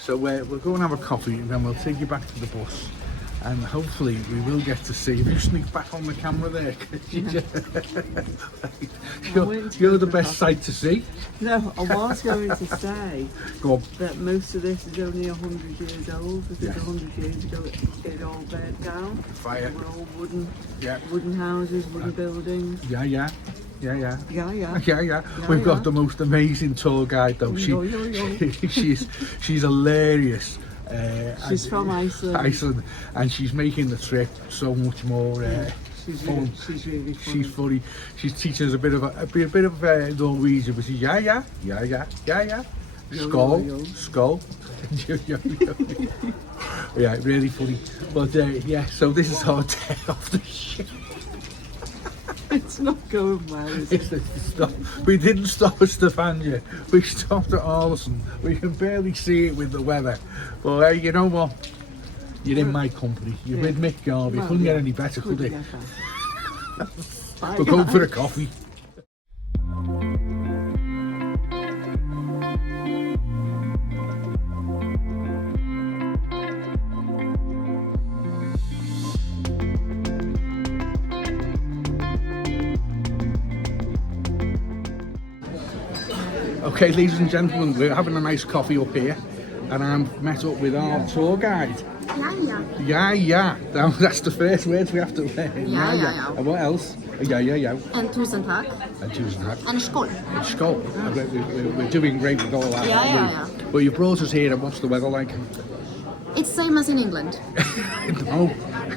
So we'll go and have a coffee, and then we'll take you back to the bus. And hopefully we will get to see you. Sneak back on the camera there. You're the best sight to see. No, I was going to say Go on. that most of this is only 100 years old, because 100 years ago it all burnt down. Fire. They were all wooden houses, wooden buildings. Yeah. We've got the most amazing tour guide though. She's hilarious. She's from Iceland. And she's making the trip so much more She's fun. really funny. She's funny. She's teaching us a bit of Norwegian, but she's yeah. Skull, Yo. skull. Yeah, really funny. But yeah, so this is our day off the ship. It's not going well, is it? We didn't stop at Stavanger. We stopped at Alesund. We can barely see it with the weather. But hey, you know what? You're in my company. You're with Mick Garvey. Well, Couldn't get yeah. any better, could it? Bye, We're going guys. for a coffee. Okay, ladies and gentlemen, we're having a nice coffee up here, and I'm met up with our tour guide. Yeah. That's the first words we have to learn. Ja. And what else? Yeah. En tusen tack. And Tuesday night. En skål. It's Skull. We're doing great with all that. Yeah. But you brought us here, and what's the weather like? It's same as in England. No,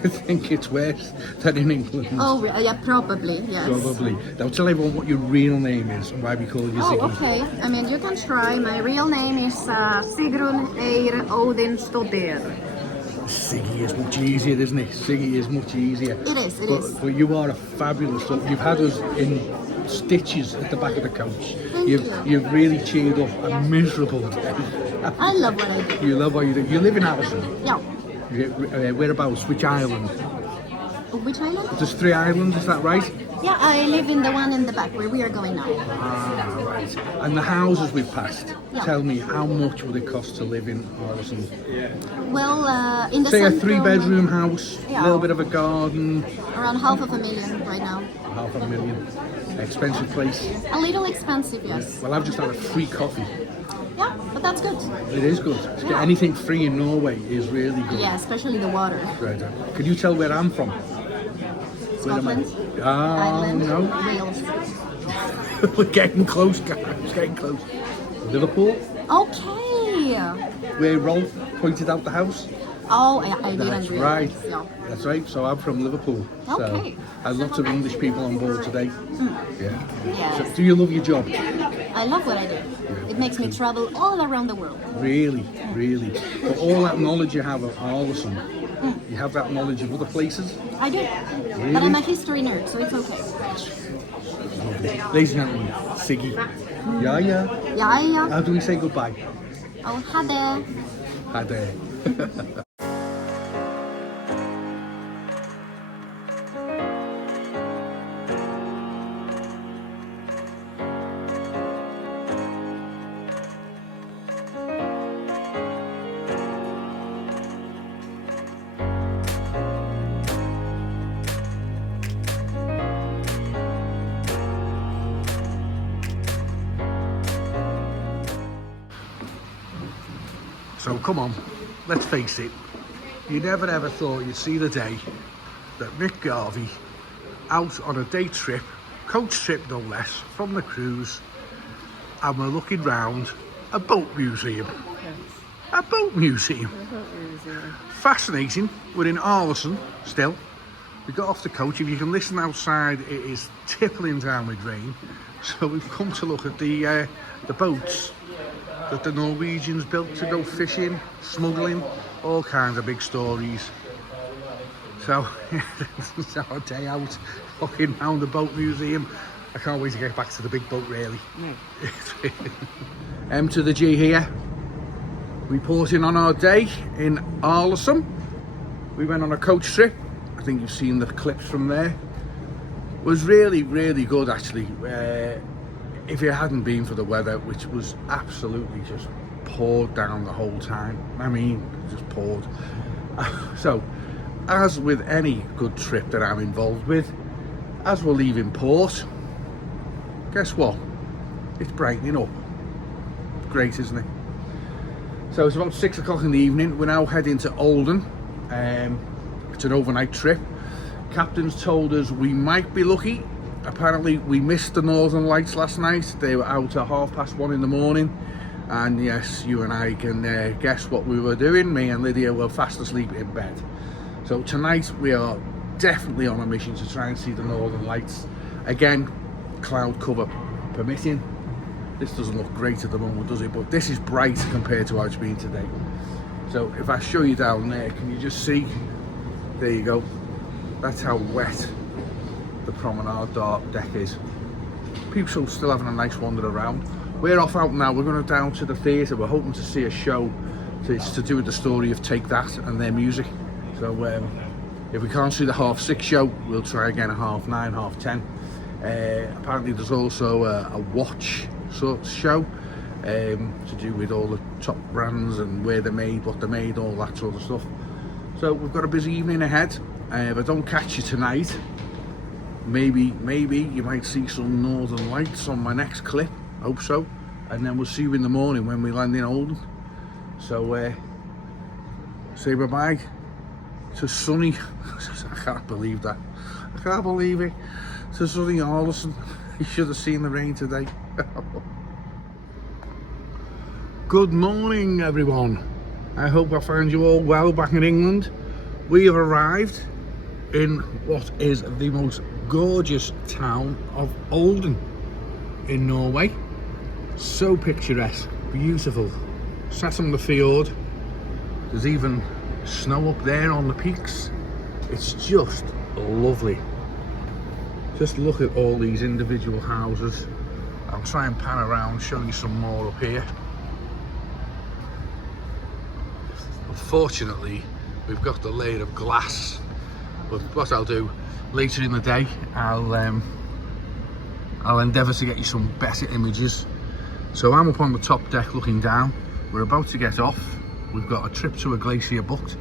I think it's worse than in England. Oh, yeah, probably, yes. Probably. Now tell everyone what your real name is and why we call you Ziggy. Oh, okay. I mean, you can try. My real name is Sigrun Eir Odin Stoder. Ziggy is much easier, isn't it? Ziggy is much easier. It is. But you are a fabulous dog. You've had us in stitches at the back of the coach. Thank you. You've really cheered up a miserable day. I love what I do. You love what you do. You live in Alesund. Yeah. Whereabouts? Which island? Which island? There's 3 islands, is that right? Yeah, I live in the one in the back where we are going now. Ah, right. And the houses we've passed, Yeah. tell me, how much would it cost to live in Alesund? Well, in the Say a central, 3-bedroom house, a Yeah. little bit of a garden, around $500,000 right now. $500,000. Expensive place. A little expensive, yes. Well, I've just had a free coffee. Yeah, but that's good. It is good. Yeah. Anything free in Norway is really good. Yeah, especially the water. Right. Can you tell where I'm from? Scotland, Ah, Ireland, no. Wales. We're getting close, guys. Getting close. Liverpool, Okay. where Rolf pointed out the house. Oh, I didn't That's realize. right. Yeah. That's right. So I'm from Liverpool. Okay. So I had lots of English people on board today. Yeah. Yes. So, do you love your job? I love what I do. It makes me travel all around the world. Really. But all that knowledge you have of Alesund, you have that knowledge of other places. I do. Really? But I'm a history nerd, so it's okay. Ladies and gentlemen, Siggy. Yeah. Yeah. How do we say goodbye? Oh, ha det. Hi there. So come on, let's face it, you never ever thought you'd see the day that Mick Garvey, out on a day trip, coach trip no less, from the cruise, and we're looking round a boat museum. A boat museum. Fascinating. We're in Arcadia still. We got off the coach. If you can listen outside, it is tippling down with rain. So we've come to look at the boats that the Norwegians built to go fishing, smuggling, all kinds of big stories. So it's our day out, walking around the boat museum. I can't wait to get back to the big boat, really. No. M to the G here. Reporting on our day in Arcadia. We went on a coach trip. I think you've seen the clips from there. It was really good, actually. If it hadn't been for the weather, which was absolutely just poured down the whole time. I mean, just poured. So, as with any good trip that I'm involved with, as we're leaving port, guess what? It's brightening up. Great, isn't it? So it's about 6 o'clock in the evening. We're now heading to Olden. It's an overnight trip. Captain's told us we might be lucky. Apparently we missed the Northern Lights last night. They were out at 1:30 in the morning. And yes, you and I can guess what we were doing. Me and Lydia were fast asleep in bed. So tonight we are definitely on a mission to try and see the Northern Lights. Again, cloud cover permitting. This doesn't look great at the moment, does it? But this is bright compared to how it's been today. So if I show you down there, can you just see? There you go. That's how wet the promenade deck is. People are still having a nice wander around. We're off out now. We're going down to the theatre. We're hoping to see a show. It's to do with the story of Take That and their music. So if we can't see the 6:30 show, we'll try again at 9:30, 10:30. Apparently there's also a watch sort of show to do with all the top brands and where they're made, what they're made, all that sort of stuff. So we've got a busy evening ahead. If I don't catch you tonight, maybe you might see some Northern Lights on my next clip. Hope so. And then we'll see you in the morning when we land in Olden. So say bye-bye to sunny, I can't believe that. I can't believe it. To sunny Alesund. You should have seen the rain today. Good morning, everyone. I hope I find you all well back in England. We have arrived in what is the most gorgeous town of Olden in Norway. So picturesque, beautiful. Sat on the fjord. There's even snow up there on the peaks. It's just lovely. Just look at all these individual houses. I'll try and pan around, show you some more up here. Unfortunately, we've got the layer of glass. But what I'll do later in the day, I'll endeavour to get you some better images. So I'm up on the top deck looking down. We're about to get off. We've got a trip to a glacier booked,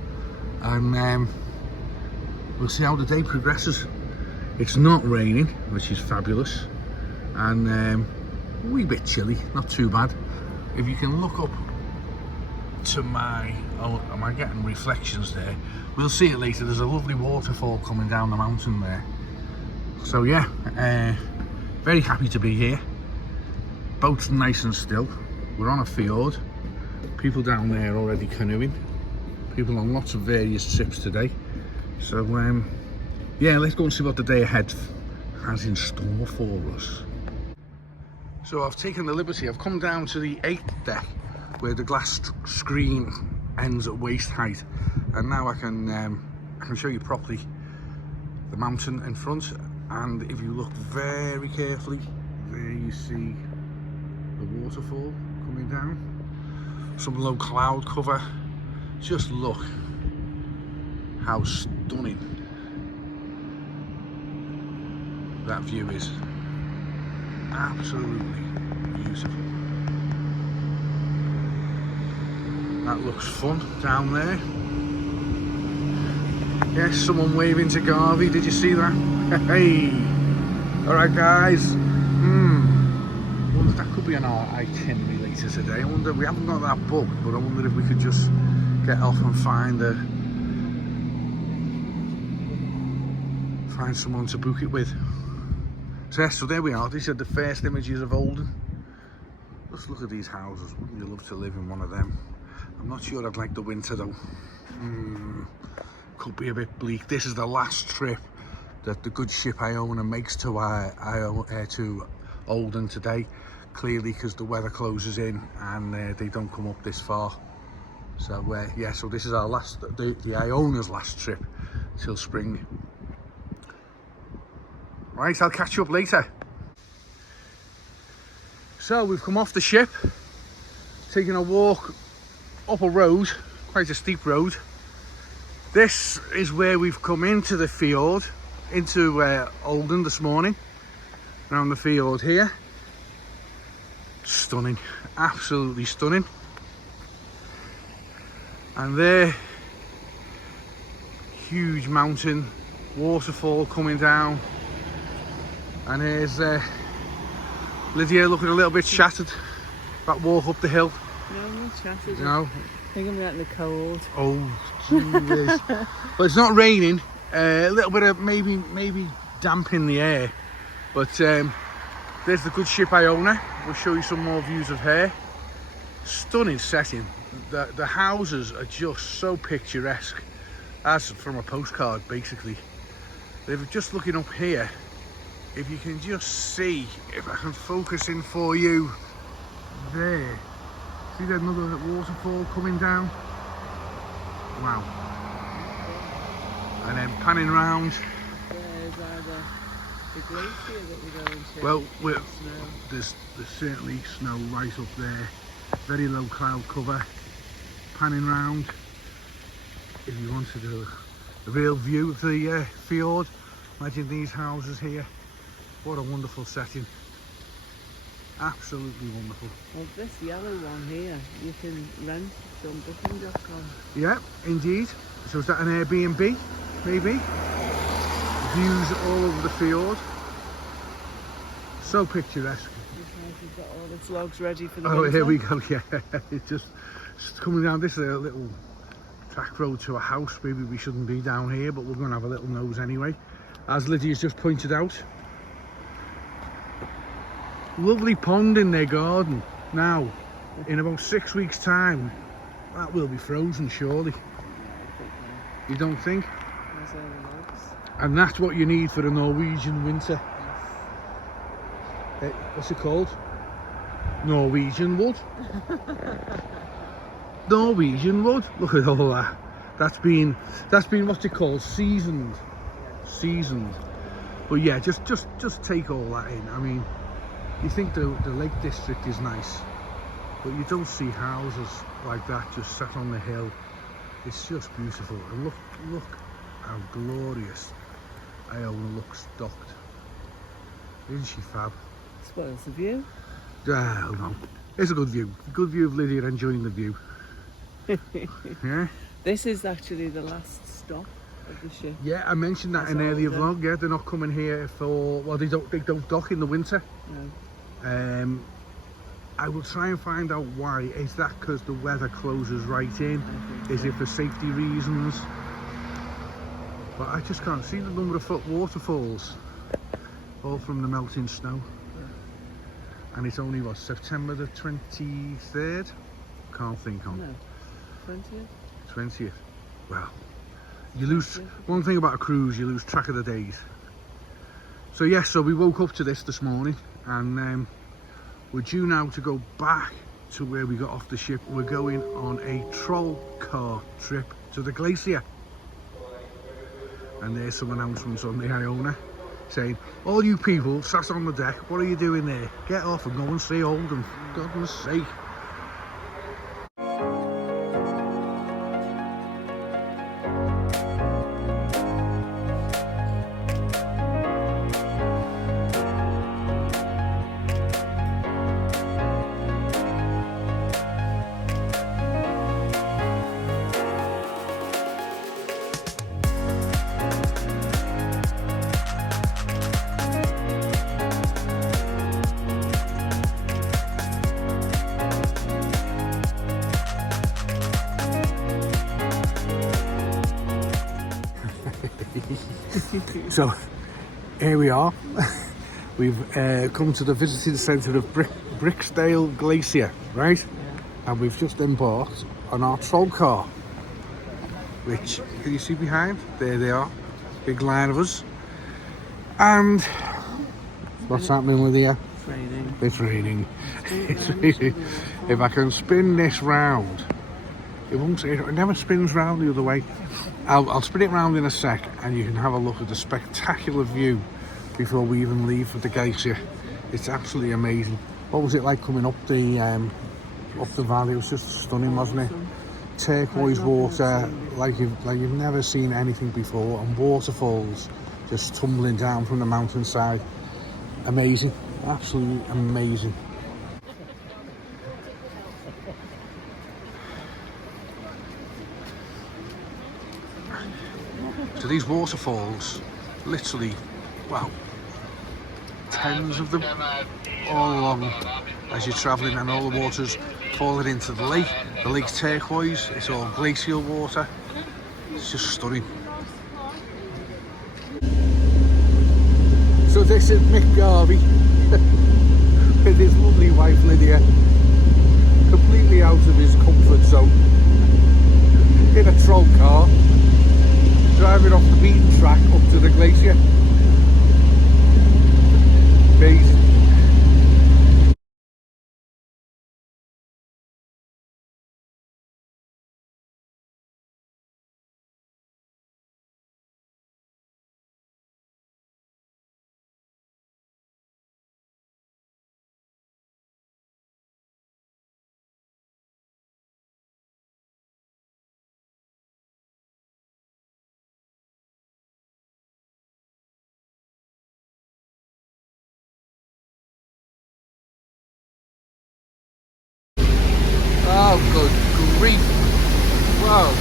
and we'll see how the day progresses. It's not raining, which is fabulous, and a wee bit chilly, not too bad. If you can look up to my, oh, am I getting reflections there? We'll see it later. There's a lovely waterfall coming down the mountain there. So yeah, very happy to be here. Boat's nice and still. We're on a fjord. People down there already canoeing. People on lots of various trips today. So yeah, let's go and see what the day ahead has in store for us. So I've taken the liberty, I've come down to the 8th deck where the glass screen ends at waist height, and now I can show you properly the mountain in front. And if you look very carefully, there you see the waterfall coming down, some low cloud cover. Just look how stunning that view is. Absolutely beautiful. That looks fun down there. Yes, someone waving to Garvey. Did you see that? Hey! Alright guys. Wonder if that could be on our itinerary later today. I wonder, we haven't got that booked, but I wonder if we could just get off and find someone to book it with. So yeah, so there we are. These are the first images of Olden. Just look at these houses. Wouldn't you love to live in one of them? I'm not sure I'd like the winter though. Could be a bit bleak. This is the last trip that the good ship Iona makes to Olden today. Clearly because the weather closes in and they don't come up this far. So yeah, so this is our last, the Iona's last trip till spring. Right, I'll catch you up later. So we've come off the ship, taking a walk up a road, quite a steep road. This is where we've come into the fjord, into Olden this morning, around the fjord here. Stunning, absolutely stunning. And there, huge mountain, waterfall coming down. And here's Lydia looking a little bit shattered. That walk up the hill. No, I'm not shattered. No. I think I'm out in the cold. Oh, jeez. But it's not raining. A little bit of maybe damp in the air. But there's the good ship Iona. We'll show you some more views of her. Stunning setting. The houses are just so picturesque, as from a postcard basically. They're just looking up here. If you can just see, if I can focus in for you, there. See that another waterfall coming down? Wow. And then panning round. There's either the glacier that we're going to. Well, snow. there's certainly snow right up there. Very low cloud cover. Panning round. If you wanted a real view of the fjord, imagine these houses here. What a wonderful setting. Absolutely wonderful. Well, this yellow one here, you can rent from booking.com. Yeah, indeed. So is that an Airbnb, maybe? Views all over the fjord. So picturesque. We've got all the vlogs ready for the Oh, winter. here we go, yeah. It's just coming down. This is a little track road to a house. Maybe we shouldn't be down here, but we're going to have a little nose anyway. As Lydia's just pointed out. Lovely pond in their garden. Now, in about 6 weeks' time, that will be frozen, surely. You don't think? There's all the logs. And that's what you need for a Norwegian winter. What's it called? Norwegian wood. Norwegian wood. Look at all that. That's been what they call seasoned. Seasoned. But yeah, just take all that in. I mean, you think the Lake District is nice, but you don't see houses like that just sat on the hill. It's just beautiful. And look how glorious Iona looks docked. Isn't she fab? Spoils the view. Oh no, it's a good view. Good view of Lydia enjoying the view. Yeah. This is actually the last stop of the ship. Yeah, I mentioned that in an earlier vlog. Yeah, they're not coming here for, well, they don't dock in the winter. No. I will try and find out why. Is that because the weather closes right in? Is it for safety reasons? But I just can't see the number of waterfalls, all from the melting snow. And it's only what, September the 23rd? Can't think on. No. 20th? 20th. Well, you lose one thing about a cruise, you lose track of the days. So yes, so we woke up to this morning, and we're due now to go back to where we got off the ship. We're going on a troll car trip to the glacier, and there's some announcements on the Iona saying, all you people sat on the deck, what are you doing there? Get off and go and see Olden, for goodness sake. So here we are. We've come to the visiting centre of Bricksdale Glacier, right? Yeah. And we've just embarked on our troll car, which, can you see behind? There they are, big line of us. And what's happening with you? It's raining. It's raining. It's raining. If I can spin this round, it never spins round the other way. I'll spin it round in a sec, and you can have a look at the spectacular view before we even leave for the glacier. It's absolutely amazing. What was it like coming up the valley? It was just stunning, wasn't it? Turquoise water, like you've never seen anything before, and waterfalls just tumbling down from the mountainside. Amazing, absolutely amazing. So these waterfalls, literally, wow, tens of them all along as you're travelling, and all the water's falling into the lake. The lake's turquoise, it's all glacial water. It's just stunning. So this is Mick Garvey with his lovely wife Lydia, completely out of his comfort zone in a troll car. driving off the beaten track up to the glacier. Amazing. Oh, good grief. Wow.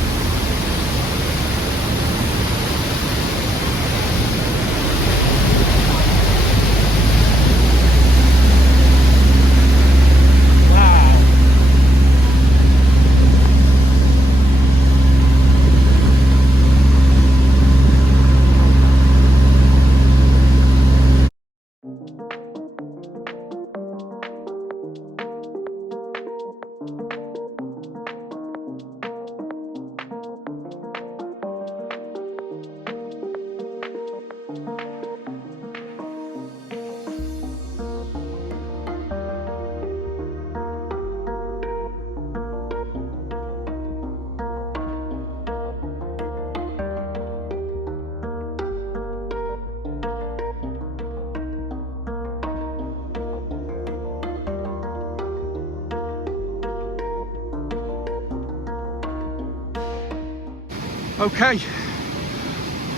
Okay,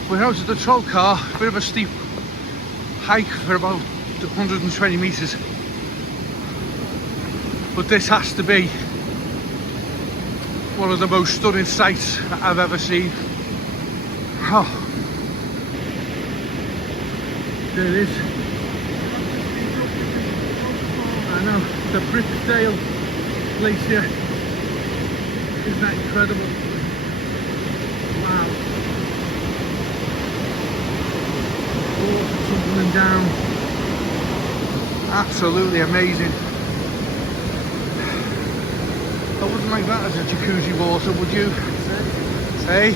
we're out at the troll car, bit of a steep hike for about 120 metres, but this has to be one of the most stunning sights I've ever seen. Oh. There it is. I know, the Brickdale Glacier. Isn't that incredible? Wow. Water tumbling down. Absolutely amazing. I wouldn't like that as a jacuzzi water, would you? Hey?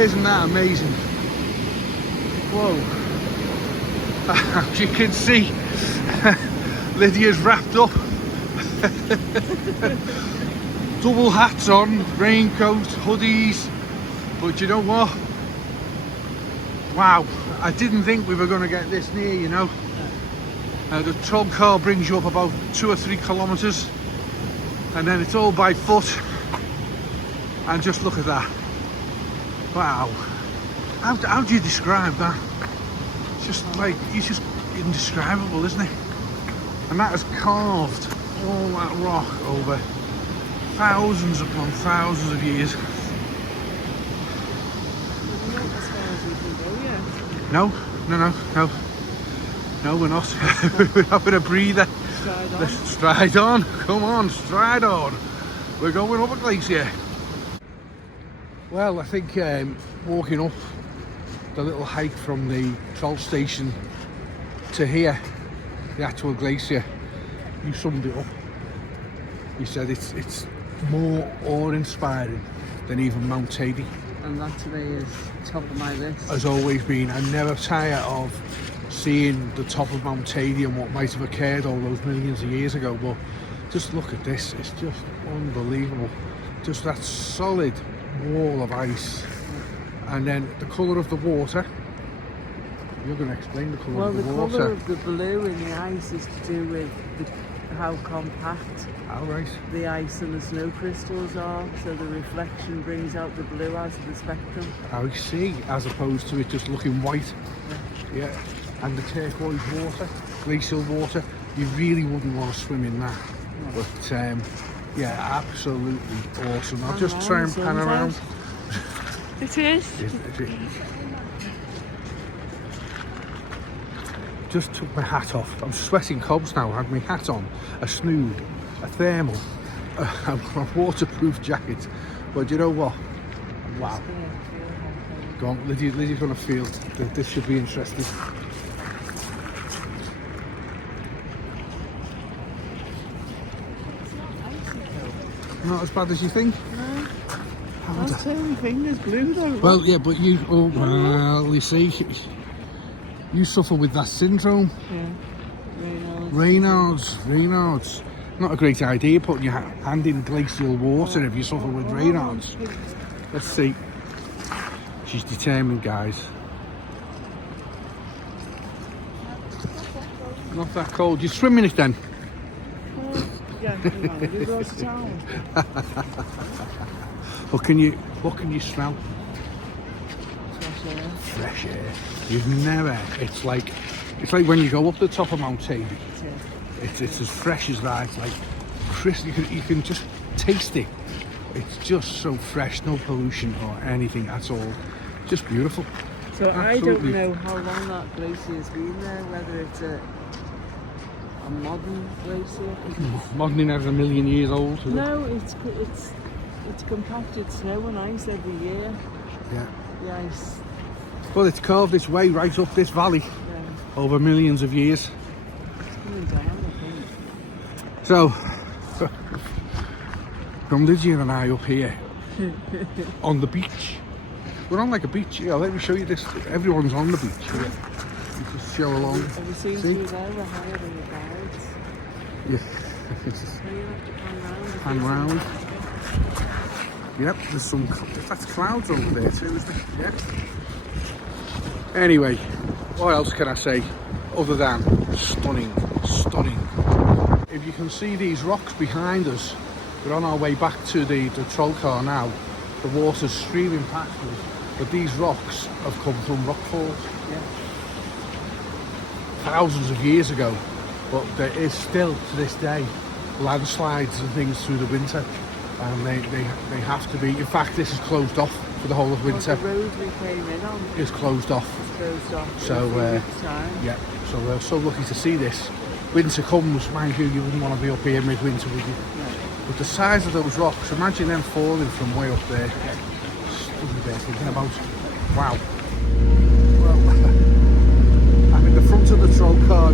Isn't that amazing? Whoa. As you can see, Lydia's wrapped up. Double hats on, raincoats, hoodies. But you know what? Wow, I didn't think we were going to get this near, you know. The troll car brings you up about 2 or 3 kilometres, and then it's all by foot. And just look at that. Wow. How do you describe that? It's just like, it's just indescribable, isn't it? And that has carved all that rock over thousands upon thousands of years. No, we're not. We're having a breather. Let's stride on. Come on, stride on. We're going up a glacier. Well, I think walking up the little hike from the troll station to here, the actual glacier, you summed it up. You said it's more awe-inspiring than even Mount Tady. And that today is top of my list. Has always been. I never tire of seeing the top of Mount Tady and what might have occurred all those millions of years ago. But just look at this, it's just unbelievable. Just that solid wall of ice, and then the colour of the water. You're going to explain the colour of the water. Well, the colour of the blue in the ice is to do with how compact the ice and the snow crystals are, so the reflection brings out the blue out of the spectrum. I see, as opposed to it just looking white. Yeah. And the turquoise water, glacial water, you really wouldn't want to swim in that. No. But yeah, absolutely awesome. I'll just try and pan around. It is. Just took my hat off. I'm sweating cobs now. I had my hat on, a snood, a thermal, a waterproof jacket. But you know what? Wow. Go on, Lydia's going to feel that this should be interesting. It's not as bad as you think? No. Have I'll turn my fingers blue though. Well, yeah, but you, oh, well, you see, you suffer with that syndrome. Yeah. Raynaud's. Not a great idea putting your hand in glacial water if you suffer with Raynaud's. Let's see. She's determined, guys. Not that cold. You swim in it then? Yeah, we go to town. What can you smell? Fresh air. Fresh air. You've never. It's like when you go up the top of Mount Tabor. It's as fresh as that. It's like crisp. You can just taste it. It's just so fresh. No pollution or anything at all. Just beautiful. So Absolutely. I don't know how long that glacier's been there. Whether it's a modern glacier. Modern as 1,000,000 years old. Is it? No, it's compacted snow and ice every year. Yeah. The ice. Well, it's carved its way right up this valley Yeah. over millions of years. It's coming down, I think. So, from Lydia and I up here on the beach. We're on like a beach. Yeah, let me show you this. Everyone's on the beach. Yeah. You just show along. Have you seen through there? We're higher than the guides. Yeah. So you have to Pan round. Yep, there's some. That's clouds over there too, isn't it? Yeah. Anyway, what else can I say other than stunning? If you can see these rocks behind us, we're on our way back to the troll car now. The water's streaming past us, but these rocks have come from rock falls. Yeah. Thousands of years ago, but there is still to this day landslides and things through the winter, and they have to be. In fact, this is closed off for the whole of winter. Well, the road we came in on Is closed off. is closed off. So, yeah, so we're so lucky to see this. Winter comes, mind you, you wouldn't want to be up here midwinter, would you? No. But the size of those rocks, imagine them falling from way up there. Stood there thinking about, wow. Well, I'm in the front of the troll car,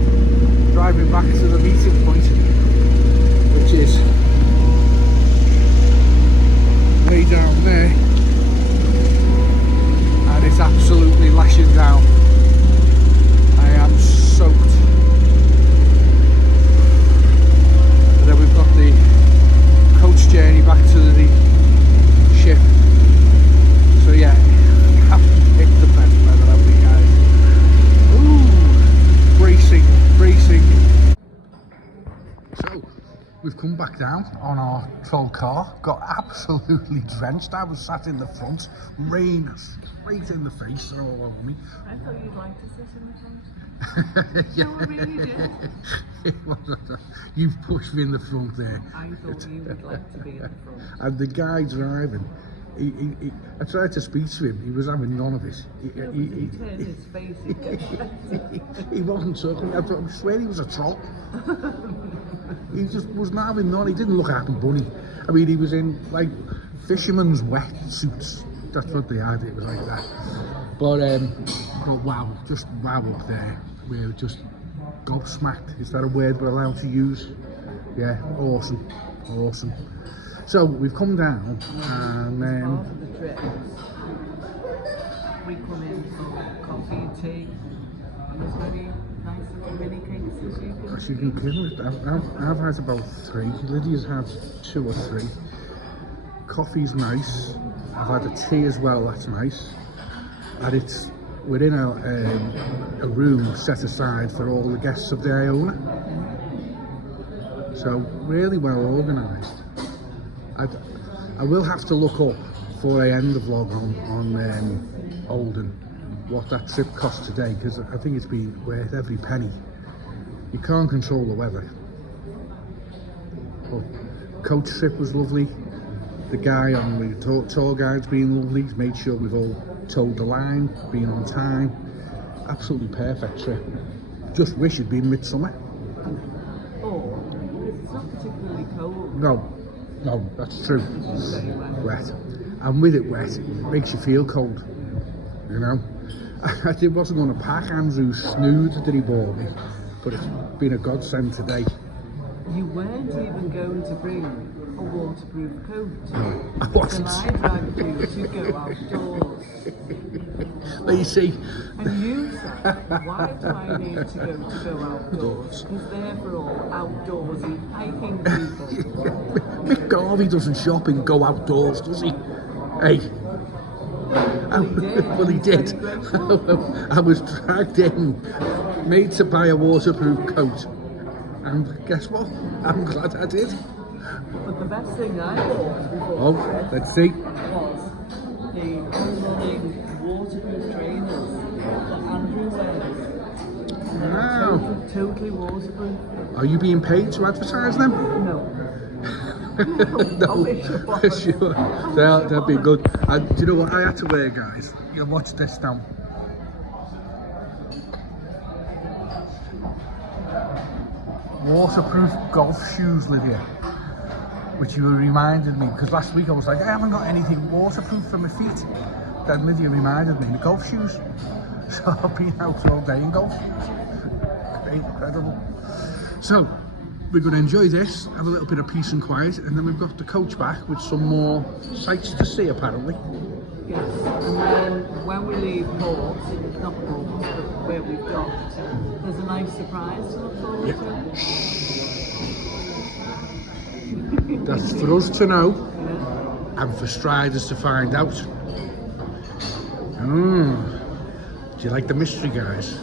driving back to the meeting point, which is way down there, and it's absolutely lashing down. I am soaked. And then we've got the coach journey back to the ship. So yeah, I haven't picked the best weather, have we, guys? Ooh, bracing. So we've come back down on our troll car, got absolutely drenched. I was sat in the front, rain straight in the face all over me. I thought you'd like to sit in the front. Yeah. No, I really did. You've pushed me in the front there. I thought you would like to be in the front. And the guy driving, I tried to speak to him, he was having none of it. He turned his face, He wasn't talking, I swear he was a troll. He just was not having none, he didn't look happy bunny. I mean, he was in like fisherman's wetsuits, that's what they had, it was like that. But wow, just wow up there. We were just gobsmacked. Is that a word we're allowed to use? Yeah, awesome. So we've come down and Part of the trip, we come in for coffee and tea, and there's many nice little mini cakes as you can I've had about 3. Lydia's had 2 or 3. Coffee's nice. I've had a tea as well, that's nice. And we're in a room set aside for all the guests of the Iona. So really well organised. I will have to look up before I end the vlog on Olden what that trip cost today, because I think it's been worth every penny. You can't control the weather. But coach trip was lovely. The guy on the tour guide's been lovely. He's made sure we've all toed the line, been on time. Absolutely perfect trip. Just wish it'd been midsummer. Or, because it's not particularly cold. No, that's true. It's very wet. Wet. And with it wet, it makes you feel cold. You know? I wasn't going to pack Andrew's snood that he bought me, but it's been a godsend today. You weren't even going to bring a waterproof coat. I Then wasn't. I dragged you to go outdoors. But you see, And you said, why do I need to go outdoors? Because they're for all outdoorsy hiking people. Mick Garvey doesn't shop and go outdoors, does he? Hey. Well, he did. I was dragged in, made to buy a waterproof coat, and guess what? I'm glad I did. But the best thing I bought before Oh, let's see. was the running waterproof trainers that Andrew wears. Wow. Totally waterproof. Are you being paid to advertise them? No. No, sure. They'll be good. And do you know what I had to wear, guys? You watch this now. Waterproof golf shoes, Lydia. Which you reminded me, because last week I was like, I haven't got anything waterproof for my feet. Then Lydia reminded me, the golf shoes. So I've been out all day in golf shoes. Great, incredible. So, we're going to enjoy this, have a little bit of peace and quiet, and then we've got the coach back with some more sights to see, apparently. Yes, and then when we leave port, not port, but where we've docked, there's a nice surprise to look forward to. That's for us to know, Yeah. and for Striders to find out. Do you like the mystery, guys?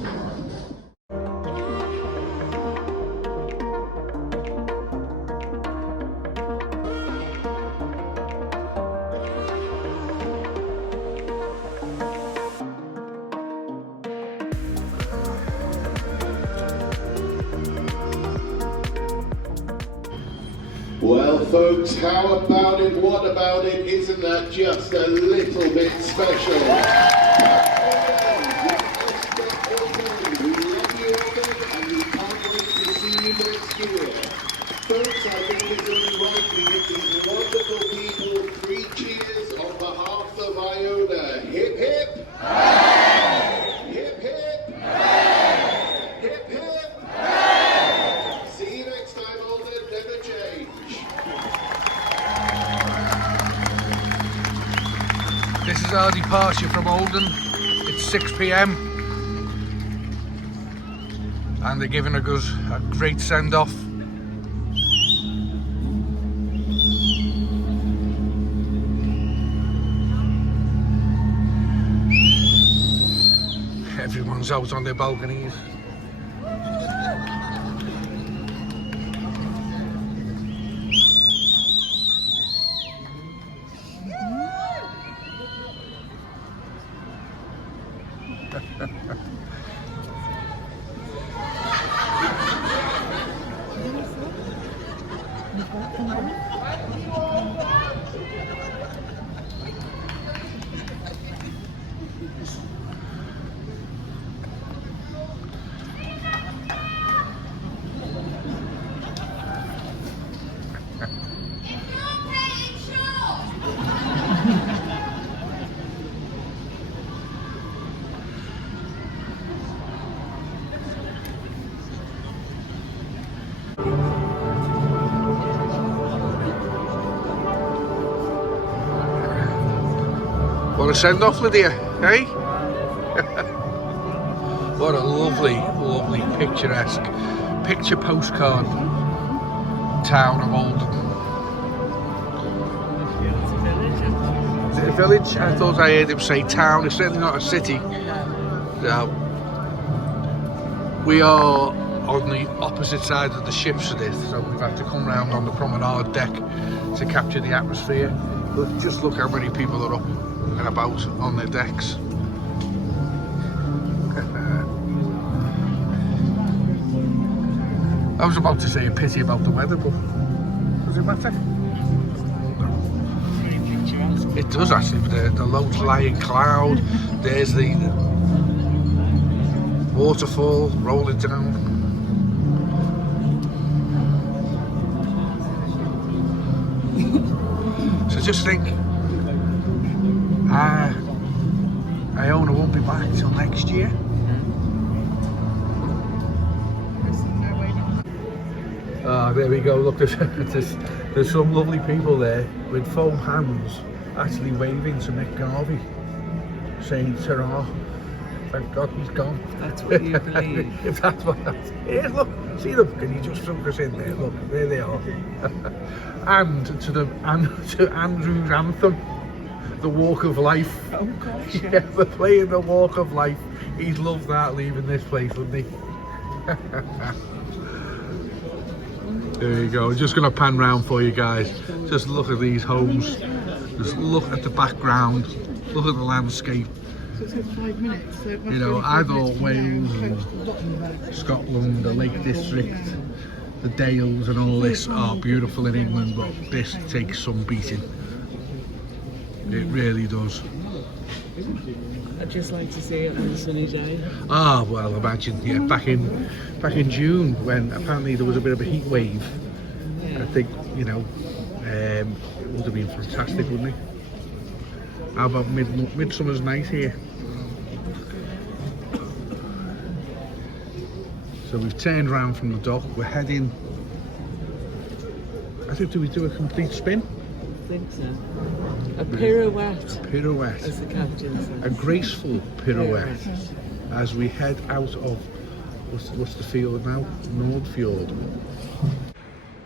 Well folks, how about it, what about it, isn't that just a little bit special? We love you all and we can't wait to see you next year. Folks, I think it's only right we give these wonderful people 3 cheers on behalf of Iona. Hip hip! Hip hip! Hip hip! See you next time, Olden, never change. This is our departure from Olden. It's 6 p.m. and they're giving us a great send-off. Everyone's out on their balconies. What a send-off, Lydia, eh? What a lovely, lovely, picturesque, picture postcard town of Olden. Is it a village? I thought I heard him say town. It's certainly not a city. So, we are on the opposite side of the ships of this, so we've had to come round on the promenade deck to capture the atmosphere. But just look how many people are up and about on their decks. I was about to say a pity about the weather, but does it matter? It does actually. The low-lying cloud. There's the waterfall rolling down. So just think, Iona won't be back till next year. Ah, there we go. Look, there's some lovely people there with foam hands actually waving to Mick Garvey, saying ta-ra. Thank God he's gone. That's what you believe. If that's what that's... Here, look, see them? Can you just focus us in there? Look, there they are. and to Andrew's anthem, the Walk of Life. Oh gosh. Yeah, they're playing the Walk of Life. He'd love that leaving this place, wouldn't he? There you go. Just going to pan round for you guys. Just look at these homes. Just look at the background. Look at the landscape. So it says 5 minutes. So You know, I thought Wales and Scotland, the Lake District, the Dales and all this are beautiful in England, but this takes some beating. It really does. I'd just like to see it on a sunny day. Ah, well, imagine, yeah, back in June when apparently there was a bit of a heat wave. Yeah. I think, you know, it would have been fantastic, wouldn't it? How about Midsummer's Night here? So we've turned around from the dock. We're heading. I think, do we do a complete spin? I think so. A pirouette, Pirouette. as the captain said. A graceful pirouette as we head out of what's the fjord now? Nordfjord.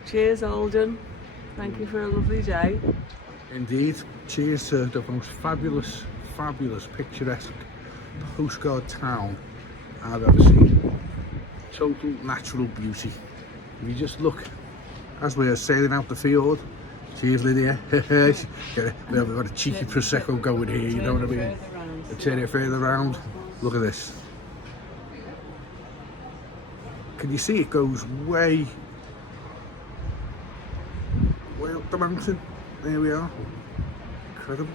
Cheers, Olden. Thank you for a lovely day. Indeed. Cheers to the most fabulous, picturesque postcard town I've ever seen. Total natural beauty. If you just look as we are sailing out the fjord. Cheers, Lydia. We've got a cheeky prosecco going here, you know what I mean? Turn it further round. Look at this. Can you see it goes way up the mountain? There we are. Incredible.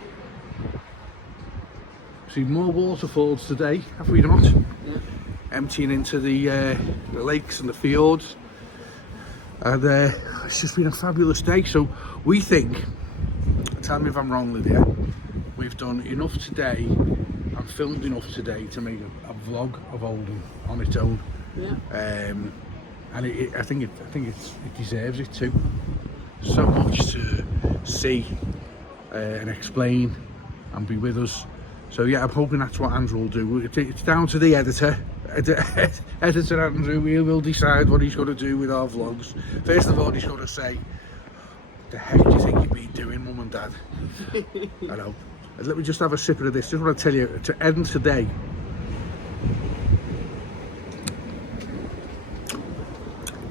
See more waterfalls today, have we not? Yeah. Emptying into the lakes and the fjords. And it's just been a fabulous day. So we think, tell me if I'm wrong, Lydia, we've done enough today and filmed enough today to make a vlog of Olden on its own. Yeah. And I think it deserves it too. So much to see and explain and be with us. So yeah, I'm hoping that's what Andrew will do. It's down to the editor. Editor Andrew, he will decide what he's going to do with our vlogs. First of all, he's going to say, what the heck do you think you've been doing, Mum and Dad? I know. Let me just have a sip of this. Just want to tell you, to end today,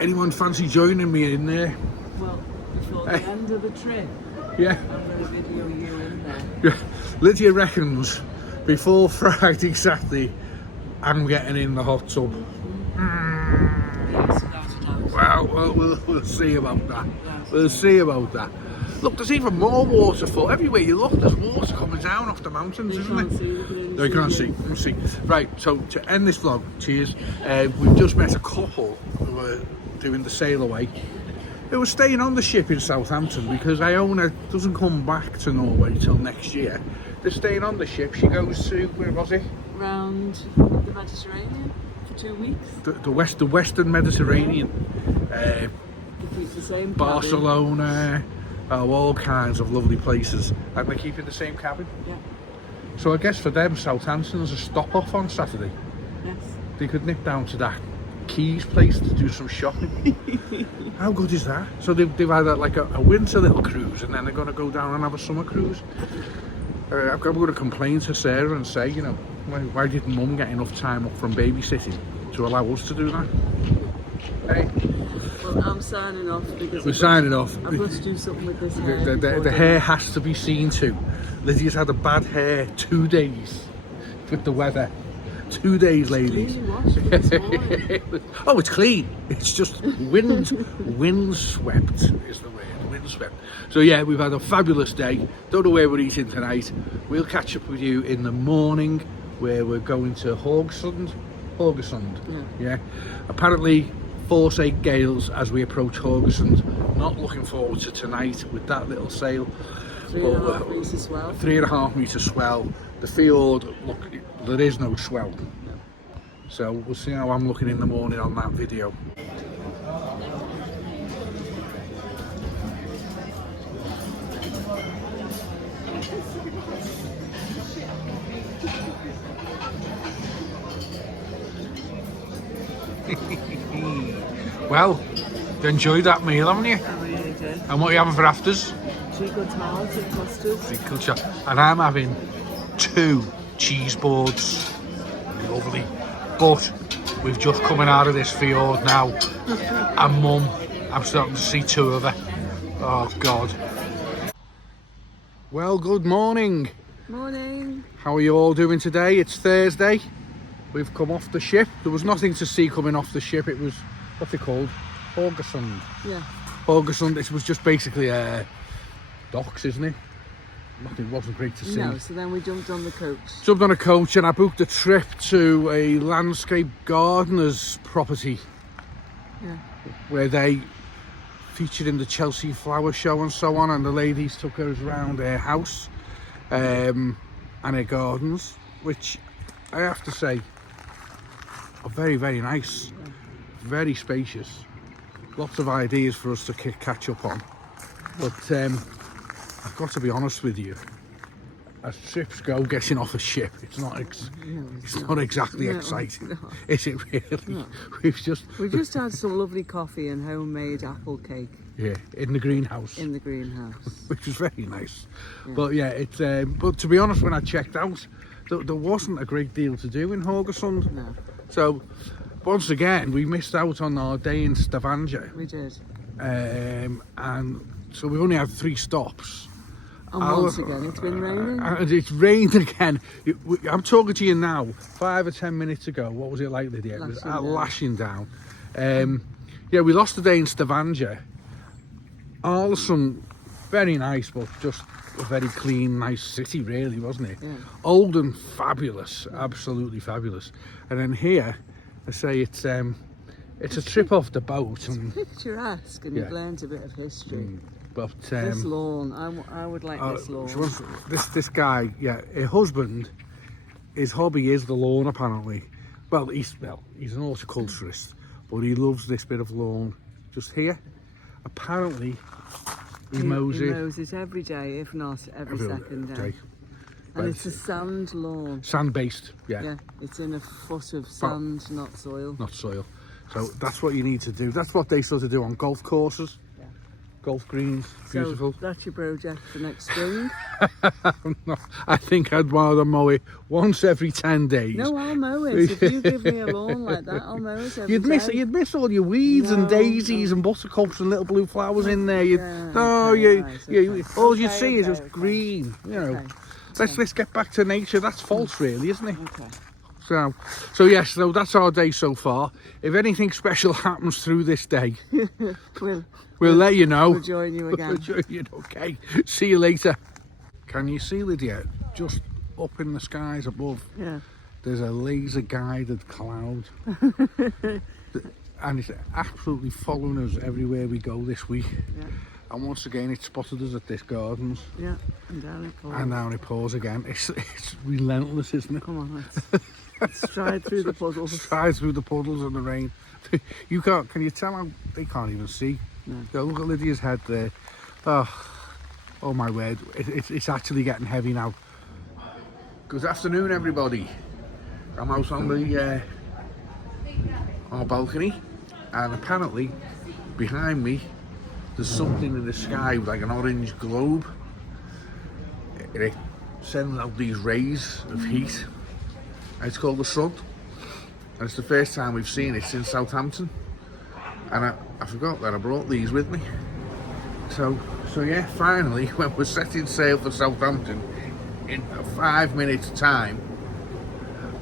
anyone fancy joining me in there? Well, before the end of the trip, Yeah. I'm going to video you in there. Yeah. Lydia reckons before Friday, Saturday, I'm getting in the hot tub. Yes, without a doubt. Well, we'll see about that. We'll see about that. Look, there's even more waterfall. Everywhere you look, there's water coming down off the mountains, You isn't can't it? see, you can only No, you can't see. them. You can see. Right, so to end this vlog, cheers. We've just met a couple who were doing the sail away. Who were staying on the ship in Southampton because Iona doesn't come back to Norway till next year. They're staying on the ship. She goes to, where was it? Round the Mediterranean for 2 weeks. The Western Mediterranean. They keep the same cabin. Barcelona, all kinds of lovely places, and they keep in the same cabin. Yeah. So I guess for them, Southampton's a stop off on Saturday. Yes. They could nip down to that Keys place to do some shopping. How good is that? So they've had like a winter little cruise, and then they're going to go down and have a summer cruise. I'm going to complain to Sarah and say, you know, why didn't Mum get enough time up from babysitting to allow us to do that? Hey, Well, I'm signing off because we're signing off. I must do something with this hair. The hair has to be seen to. Lydia's had a bad hair 2 days with the weather. 2 days, ladies. Clean wash it this morning. Oh, it's clean. It's just windswept is the word. Windswept. So yeah, we've had a fabulous day. Don't know where we're eating tonight. We'll catch up with you in the morning, where we're going to Haugesund. Yeah. Apparently, force 8 gales as we approach Haugesund. Not looking forward to tonight with that little sail. 3.5 metres swell. 3.5 metre swell. The fjord, look, there is no swell. So we'll see how I'm looking in the morning on that video. Well, you enjoyed that meal, haven't you? I really did. And what are you having for afters? Treacle tarts and custard. Culture. And I'm having 2 cheese boards. Lovely. But we've just coming out of this fjord now. And Mum, I'm starting to see 2 of her. Oh God. Well, good morning. Morning. How are you all doing today? It's Thursday. We've come off the ship. There was nothing to see coming off the ship. It was, what's it called? Haugesund. Yeah. Haugesund. It was just basically docks, isn't it? Nothing, wasn't great to see. No, so then we jumped on the coach. Jumped on a coach and I booked a trip to a landscape gardener's property. Yeah. Where they featured in the Chelsea flower show and so on, and the ladies took us around their house and their gardens, which I have to say are very, very nice, very spacious, lots of ideas for us to catch up on. But I've got to be honest with you, as trips go, getting off a ship, it's not exactly exciting, is it really? No. We just had some lovely coffee and homemade apple cake. Yeah, in the greenhouse. In the greenhouse. Which was very nice. Yeah. But yeah, it's but to be honest, when I checked out, there wasn't a great deal to do in Haugesund. No. So once again, we missed out on our day in Stavanger. We did. And so we only had 3 stops. And once again, it's been raining. And it's rained again. I'm talking to you now. 5 or 10 minutes ago, what was it like, Lydia? It was lashing down. Yeah, we lost the day in Stavanger. Alesund, very nice, but just a very clean, nice city, really, wasn't it? Yeah. Olden, fabulous, absolutely fabulous. And then here, I say it's a trip off the boat. It's picturesque, and you've learned a bit of history. But this lawn, I would like this lawn. This guy, yeah, her husband, his hobby is the lawn apparently. Well, he's an horticulturist, but he loves this bit of lawn just here. Apparently, he mows it every day, if not every second day. And it's a sand lawn. Sand-based, yeah. Yeah, it's in a foot of sand, not soil. Not soil. So that's what you need to do. That's what they sort of do on golf courses. Golf greens, beautiful. So that's your project for next spring? No, I think I'd rather mow it once every 10 days. No, I'll mow it. If you give me a lawn like that, I'll mow it every day. You'd miss all your weeds and daisies and buttercups and little blue flowers in there. All you'd see is just green. You know, let's get back to nature. That's false, really, isn't it? Okay. So yes, so that's our day so far. If anything special happens through this day, we'll let you know. We'll join you again. We'll join you, okay. See you later. Can you see, Lydia? Just up in the skies above, there's a laser guided cloud. And it's absolutely following us everywhere we go this week. Yeah. And once again, it spotted us at this gardens. Yeah, and down it pours. And down it pours again. It's relentless, isn't it? Come on, let's stride through the puddles. Stride through the puddles and the rain. You can't, can you tell how they can't even see? No. Go look at Lydia's head there. Oh my word, it's actually getting heavy now. Good afternoon, everybody. I'm out on the our balcony, and apparently behind me there's something in the sky like an orange globe. It's sending out these rays of heat. And it's called the sun. And it's the first time we've seen it since Southampton. And I forgot that I brought these with me. So yeah, finally, when we're setting sail for Southampton in 5 minutes time,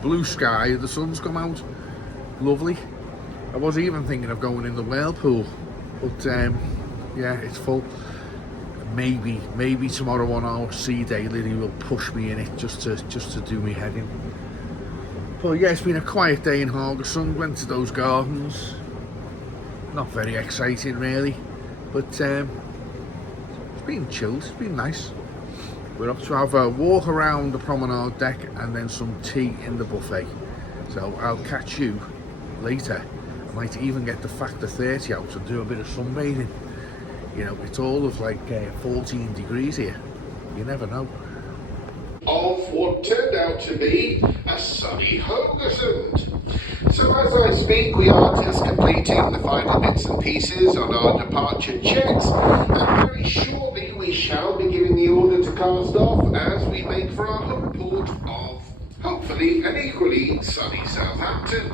blue sky, the sun's come out. Lovely. I was even thinking of going in the whirlpool, but yeah, it's full. Maybe tomorrow on our sea day, Lily will push me in it just to do me head in. But yeah, it's been a quiet day in Haugesund. Went to those gardens. Not very exciting really, but it's been chilled. It's been nice. We're off to have a walk around the promenade deck and then some tea in the buffet. So I'll catch you later. I might even get the factor 30 out and do a bit of sunbathing. You know, it's all of like 14 degrees here. You never know. Off what turned out to be a sunny Haugesund. So as I speak, we are just completing the final bits and pieces on our departure checks, and very shortly we shall be giving the order to cast off as we make for our home port of, hopefully, an equally sunny Southampton.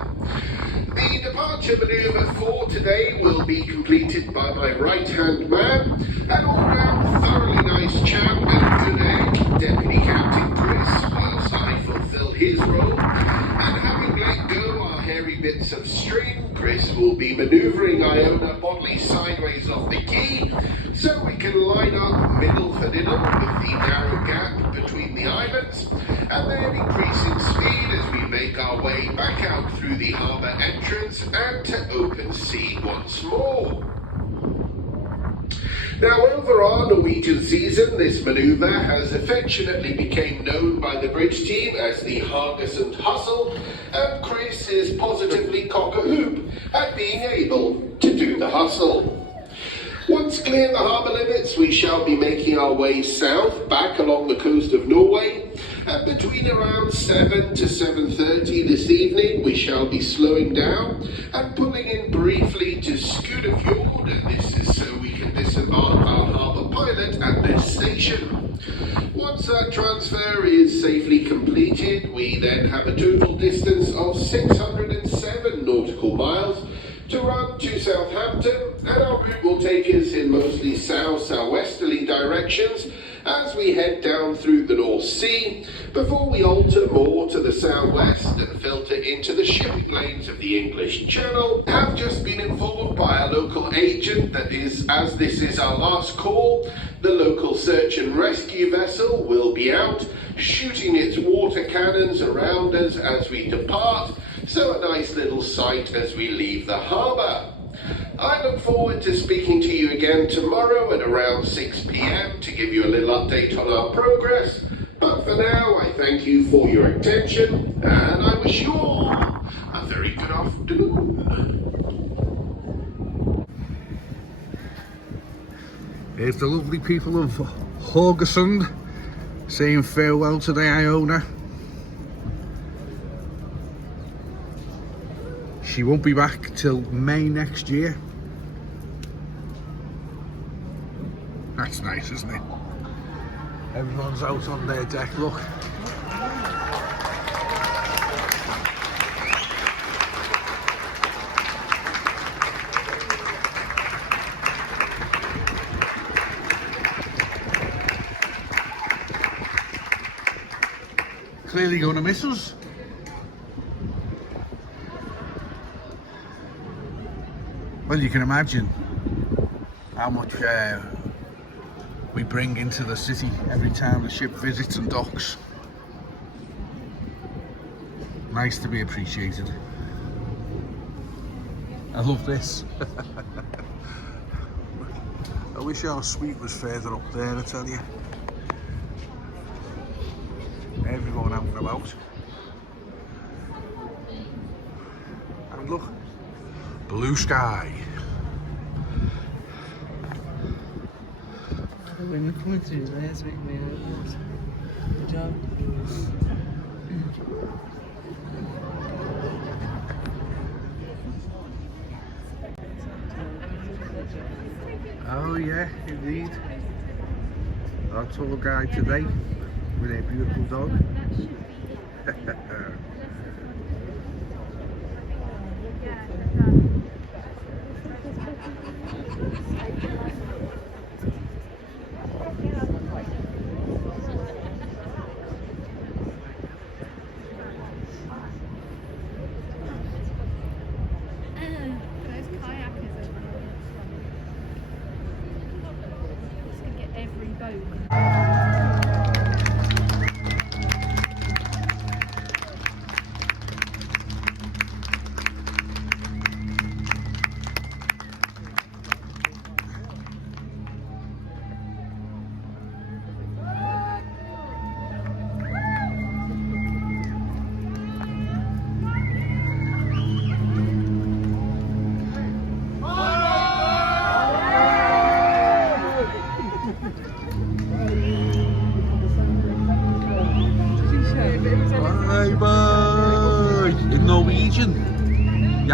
The departure manoeuvre for today will be completed by my right-hand man, an all-round thoroughly nice chap and good egg, Deputy Captain Chris, whilst I fulfil his role, and having let go our hairy bits of string, Chris will be manoeuvring Iona bodily sideways off the quay, so we can line up middle for middle with the narrow gap between the islands, and then increase in speed as we make our way back out through the harbour entrance and to open sea once more. Now, over our Norwegian season, this manoeuvre has affectionately become known by the bridge team as the Haugesund Hustle, and Chris is positively cock-a-hoop at being able to do the hustle. Once clear the harbour limits, we shall be making our way south, back along the coast of Norway, and between around 7 to 7:30 this evening, we shall be slowing down and pulling in briefly to Snivsfjorden, and this is so we can disembark our harbour pilot at this station. Once that transfer is safely completed, we then have a total distance of 607 nautical miles to run to Southampton, and our route will take us in mostly south-southwesterly directions as we head down through the North Sea before we alter more to the southwest and filter into the shipping lanes of the English Channel. I have just been informed by a local agent that as this is our last call, the local search and rescue vessel will be out shooting its water cannons around us as we depart, so a nice little sight as we leave the harbour. I look forward to speaking to you again tomorrow at around 6 p.m. to give you a little update on our progress. But for now, I thank you for your attention, and I wish you all a very good afternoon. Here's the lovely people of Haugesund saying farewell to the Iona. She won't be back till May next year. That's nice, isn't it? Everyone's out on their deck, look. Clearly going to miss us. Well, you can imagine how much we bring into the city every time the ship visits and docks. Nice to be appreciated. I love this. I wish our suite was further up there, I tell you. Everyone out and about. And look, blue sky. When you're coming through there, it's a bit weird. Good job. Oh yeah, indeed. Our tour guide today with a beautiful dog.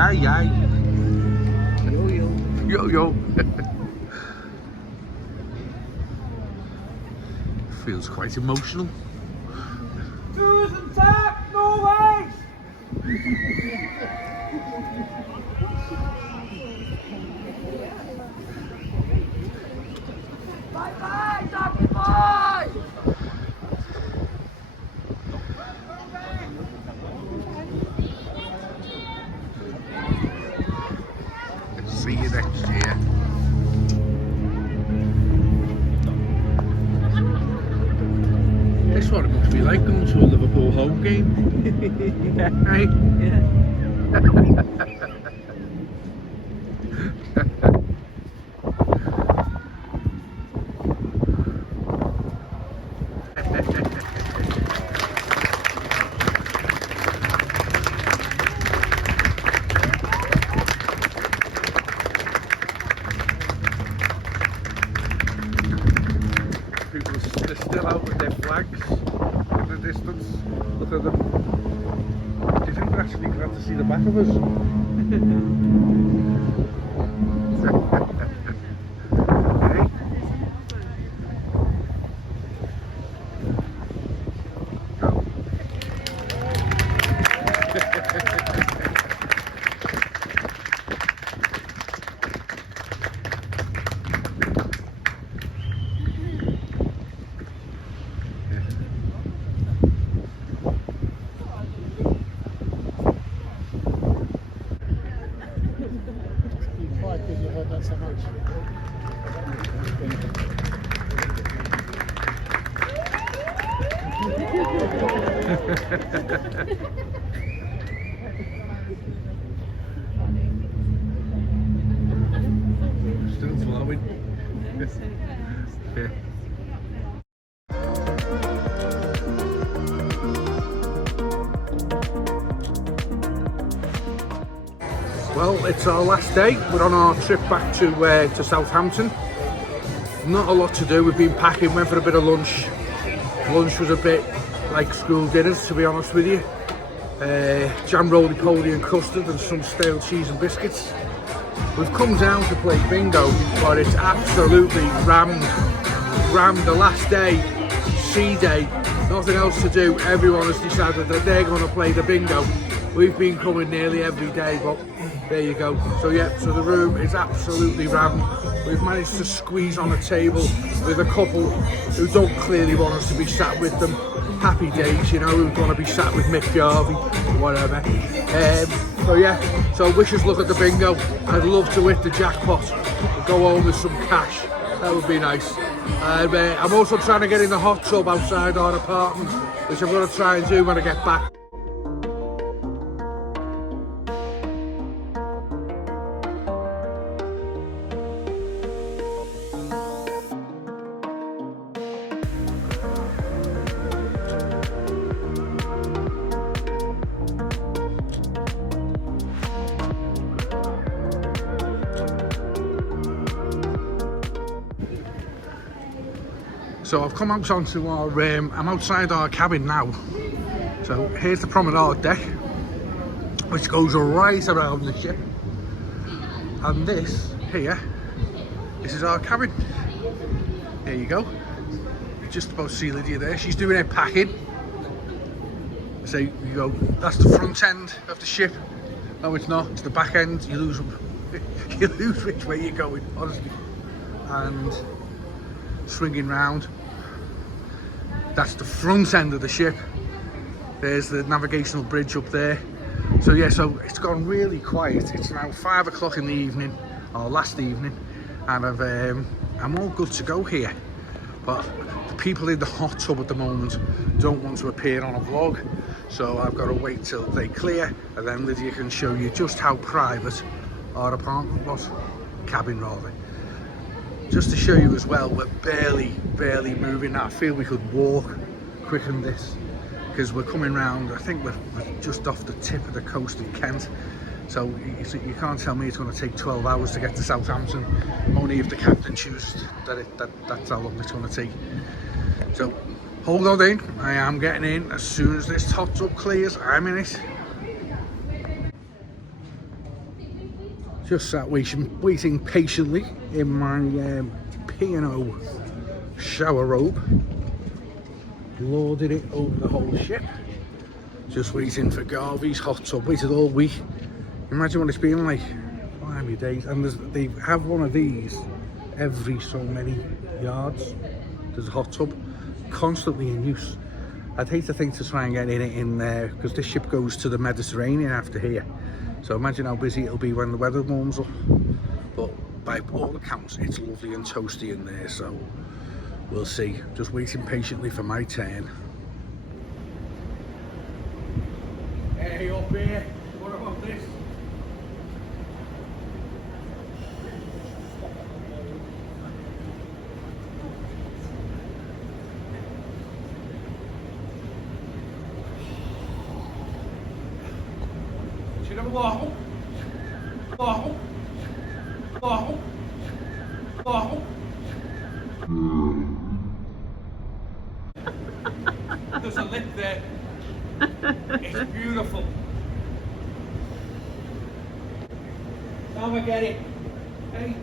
aye, aye. Yo-yo. Yo-yo. Feels quite emotional. Tourism tax, Norway! Bye-bye, Dr. Boy! See you next year. This is what it must be like going to a Liverpool home game. Yeah. Right? Yeah. People are still out with their flags in the distance. Look at them. Do you think they're actually glad to see the back of us? Hey? Go. Quite good you've heard that so much. Still flowing. Yeah. Well, it's our last day. We're on our trip back to Southampton. Not a lot to do. We've been packing, went for a bit of lunch. Lunch was a bit like school dinners, to be honest with you. Jam roly-poly and custard and some stale cheese and biscuits. We've come down to play bingo, but it's absolutely rammed. Rammed. The last day, sea day, nothing else to do. Everyone has decided that they're going to play the bingo. We've been coming nearly every day, but there you go. So yeah, so the room is absolutely rammed. We've managed to squeeze on a table with a couple who don't clearly want us to be sat with them. Happy days, you know, who want to be sat with Mick Garvey, whatever. So yeah, so wish us luck at the bingo. I'd love to hit the jackpot and go home with some cash. That would be nice. I'm also trying to get in the hot tub outside our apartment, which I'm going to try and do when I get back. So I've come out onto our, I'm outside our cabin now. So here's the promenade deck, which goes right around the ship. And this here, this is our cabin. There you go. You just about see Lydia there. She's doing her packing. So you go, that's the front end of the ship. No, it's not. It's the back end. You lose you lose which way you're going, honestly. And swinging round. That's the front end of the ship. There's the navigational bridge up there. So yeah, so it's gone really quiet. It's now 5 o'clock in the evening, or last evening, and I'm all good to go here. But the people in the hot tub at the moment don't want to appear on a vlog, so I've got to wait till they clear, and then Lydia can show you just how private our apartment was, cabin rather. Just to show you as well, we're barely moving. I feel we could walk quicker than this, because we're coming round. I think we're just off the tip of the coast of Kent, so you can't tell me it's going to take 12 hours to get to Southampton, only if the captain chooses that's how long it's going to take. So hold on in, I am getting in as soon as this hot tub clears. I'm in it. Just sat waiting patiently in my P&O shower robe. Loaded it over the whole ship. Just waiting for Garvey's hot tub. Waited all week. Imagine what it's been like. Blimey days. And they have one of these every so many yards. There's a hot tub constantly in use. I'd hate to think to try and get in it in there because this ship goes to the Mediterranean after here. So imagine how busy it'll be when the weather warms up. But by all accounts, it's lovely and toasty in there, so we'll see. Just waiting patiently for my turn. Hey, up here. What about this? Wow. Wow. Wow. Wow. There's a lip there. It's beautiful. Now I get it. Hey.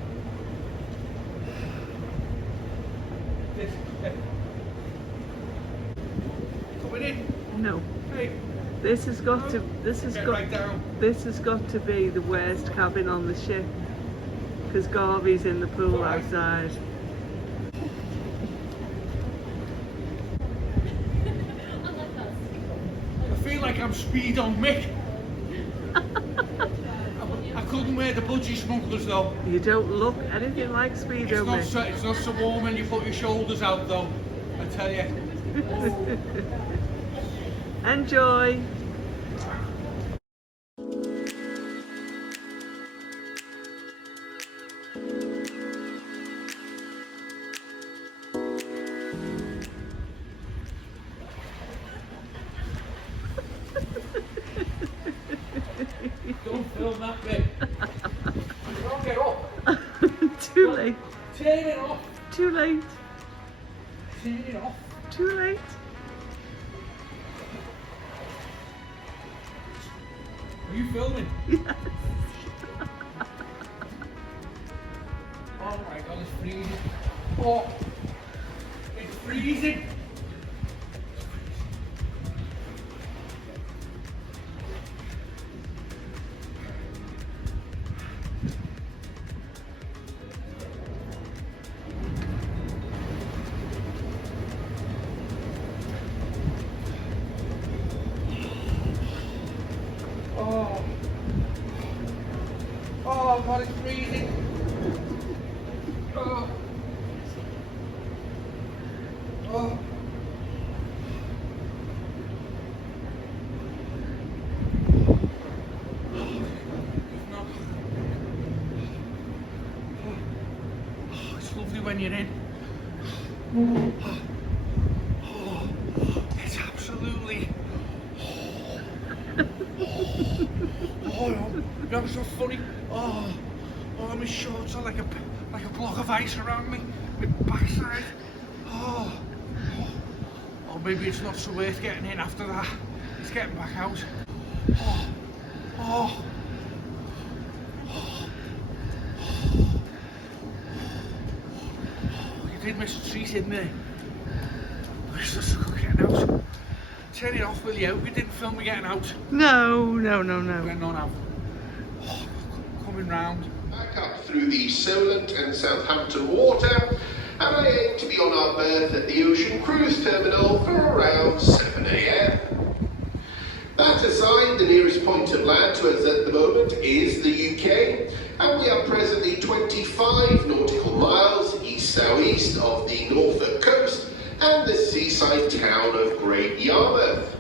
This. Coming in? No. Hey. This has got to be the worst cabin on the ship because Garvey's in the pool outside. I feel like I'm Speedo Mick. I couldn't wear the budgie smugglers though. You don't look anything like Speedo Mick. It's not so warm when you put your shoulders out though, I tell you. Enjoy. Don't film that bit. Don't get up. Too late. Turn it off. Too late. Turn it off. Too late. Are you filming? Yes. Oh my god, it's freezing. Oh, it's freezing. Oh god, it's freezing. Oh. Oh. It's lovely when you're in. It's absolutely. Oh, you're so funny. Oh, my shorts are like a block of ice around me. My backside. Oh, maybe it's not so worth getting in after that. It's getting back out. Oh. You did miss a treat in there. It's just getting out. Turn it off, will you? We didn't film me getting out. No. Getting on out. Oh, coming round. Back up through the Solent and Southampton water, and I aim to be on our berth at the Ocean Cruise Terminal for around 7 AM. That aside, the nearest point of land to us at the moment is the UK, and we are presently 25 nautical miles east-southeast of the Norfolk coast and the seaside town of Great Yarmouth.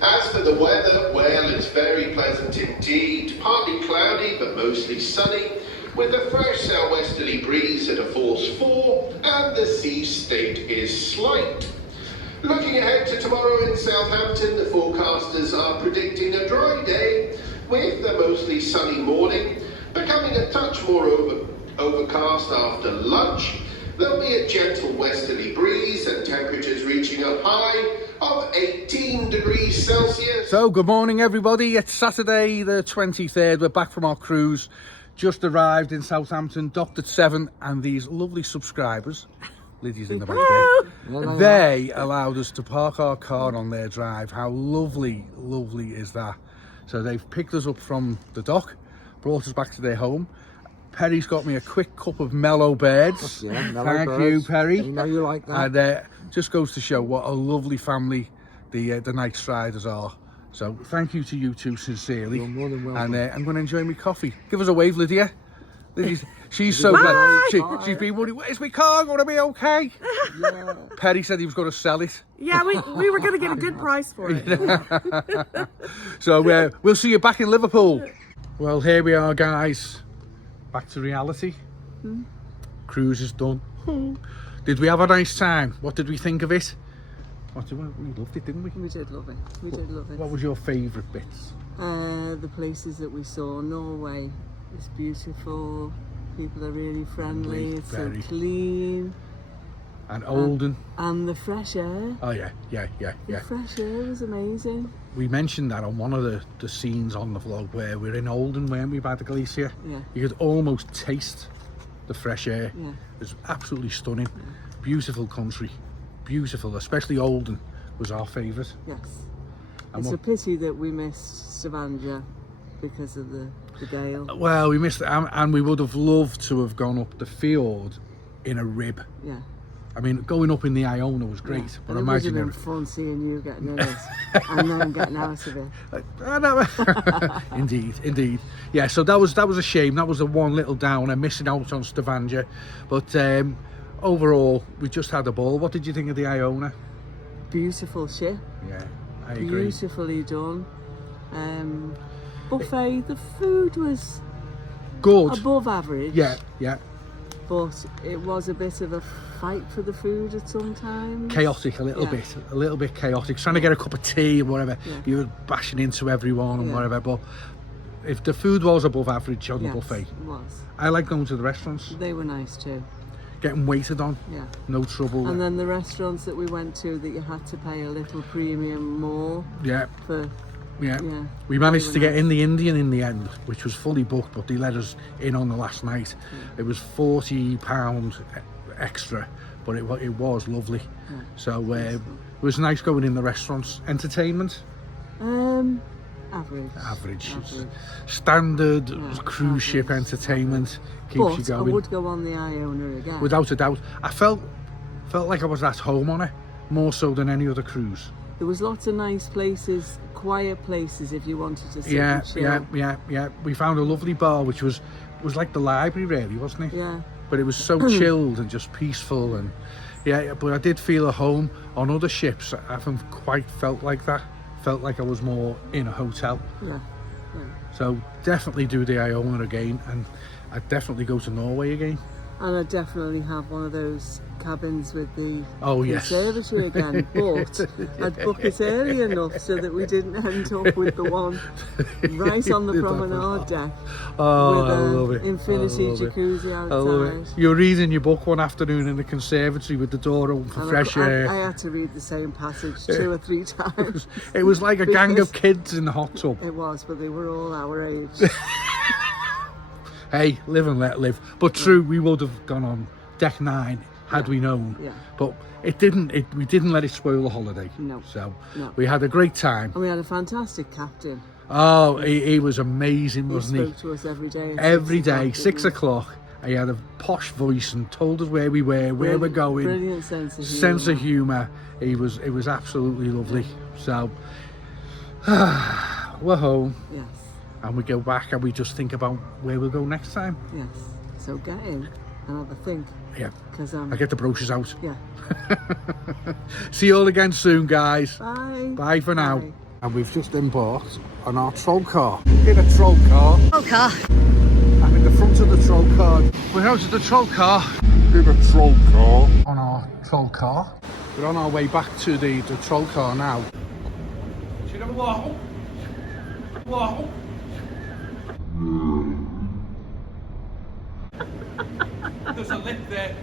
As for the weather, well, it's very pleasant indeed. Partly cloudy, but mostly sunny, with a fresh southwesterly breeze at a force 4, and the sea state is slight. Looking ahead to tomorrow in Southampton, the forecasters are predicting a dry day, with a mostly sunny morning, becoming a touch more overcast after lunch. There'll be a gentle westerly breeze and temperatures reaching a high of 18 degrees Celsius. So, good morning everybody. It's Saturday the 23rd. We're back from our cruise. just arrived in Southampton, docked at 7, and these lovely subscribers, Lydia's in the back there, they allowed us to park our car on their drive. How lovely, lovely is that? So they've picked us up from the dock, brought us back to their home. Perry's got me a quick cup of mellow birds. Yeah, mellow Thank birds. you, Perry. You know you like that. And just goes to show what a lovely family the Knightstriders are. So thank you to you two sincerely. You're more than welcome. And I'm going to enjoy my coffee. Give us a wave, Lydia. She's so glad. She's been worried. Is my car going to be okay? Yeah. Perry said he was going to sell it. Yeah, we were going to get a good price for it. So we'll see you back in Liverpool. Well, here we are, guys. Back to reality. Cruise is done. Did we have a nice time? What did we think of it? We loved it, didn't we? We did love it. We did love it. What was your favourite bits? The places that we saw. Norway is beautiful. People are really friendly. It's so Very. clean. And Olden. And the fresh air. Oh yeah. The fresh air was amazing. We mentioned that on one of the scenes on the vlog where we're in Olden, weren't we, by the Glacia? Yeah. You could almost taste the fresh air. Yeah. It was absolutely stunning. Beautiful country. Beautiful, especially Olden was our favourite. Yes. And It's a pity that we missed Stavanger because of the gale. Well, we missed it, and we would have loved to have gone up the fjord in a rib. Yeah. I mean, going up in the Iona was great, Yeah. but And imagine it would have been fun seeing you getting in it and then getting out of it. Indeed. Yeah, so that was a shame. That was the one little downer, missing out on Stavanger. But overall, we just had a ball. What did you think of the Iona? Beautiful ship. Yeah, I agree. Beautifully done. Buffet, the food was Good. above average. Yeah. But it was a bit of a fight for the food at some times. Chaotic, a little bit chaotic. Trying to get a cup of tea or whatever. Yeah. You were bashing into everyone and Yeah. whatever. But if the food was above average on the Yes, buffet, it was. I like going to the restaurants, They were nice too. getting waited on, Yeah. no trouble. And then the restaurants that we went to that you had to pay a little premium more Yeah. for. Yeah. Yeah. We managed They to were get nice. in the Indian in the end, which was fully booked, but they let us in on the last night. It was £40 extra, but it was lovely. Yeah. So it was nice going in the restaurants. Entertainment, Average. standard Yeah, cruise ship average. entertainment keeps you But I going. would go on the Iona again. Without a doubt, I felt like I was at home on it, more so than any other cruise. There was lots of nice places, quiet places if you wanted to sit Yeah, and chill. yeah. We found a lovely bar, which was like the library, really, wasn't it? Yeah. But it was so chilled and just peaceful, and yeah. But I did feel at home on other ships. I haven't quite felt like that. Felt like I was more in a hotel. Yeah. So definitely do the Iona again, and I'd definitely go to Norway again. And I definitely have one of those cabins with the Oh, yes. conservatory again, but I'd book it early enough so that we didn't end up with the one right on the promenade deck Oh, with I love an it. infinity I love it. jacuzzi I love it. outside. You're reading your book one afternoon in the conservatory with the door open for And fresh I air. had to read the same passage 2 or 3 times. It was like a gang Because- of kids in the hot tub. It was, but they were all our age. Hey, live and let live. But true, we would have gone on deck 9 had we known. Yeah. But it didn't. We didn't let it spoil the holiday. No. So No. we had a great time. And we had a fantastic captain. Oh, he was amazing, He wasn't he? spoke to us every day. at Every 6 day, o'clock, 6 didn't o'clock. He had a posh voice and told us where we were, where we're going. Brilliant sense of humour. Sense of humour. It was absolutely lovely. So we're home, Yes, and we go back and we just think about where we'll go next time. yes. So get in and have a think. Yeah, Because I get the brochures out. yeah. See you all again soon, guys. Bye. Bye for now. Bye. And we've just embarked on our troll car. In a troll car. Troll car. I'm in the front of the troll car. We're out of the troll car. In a troll car. On our troll car. We're on our way back to the troll car now. Do you know what? What? There's a lip there.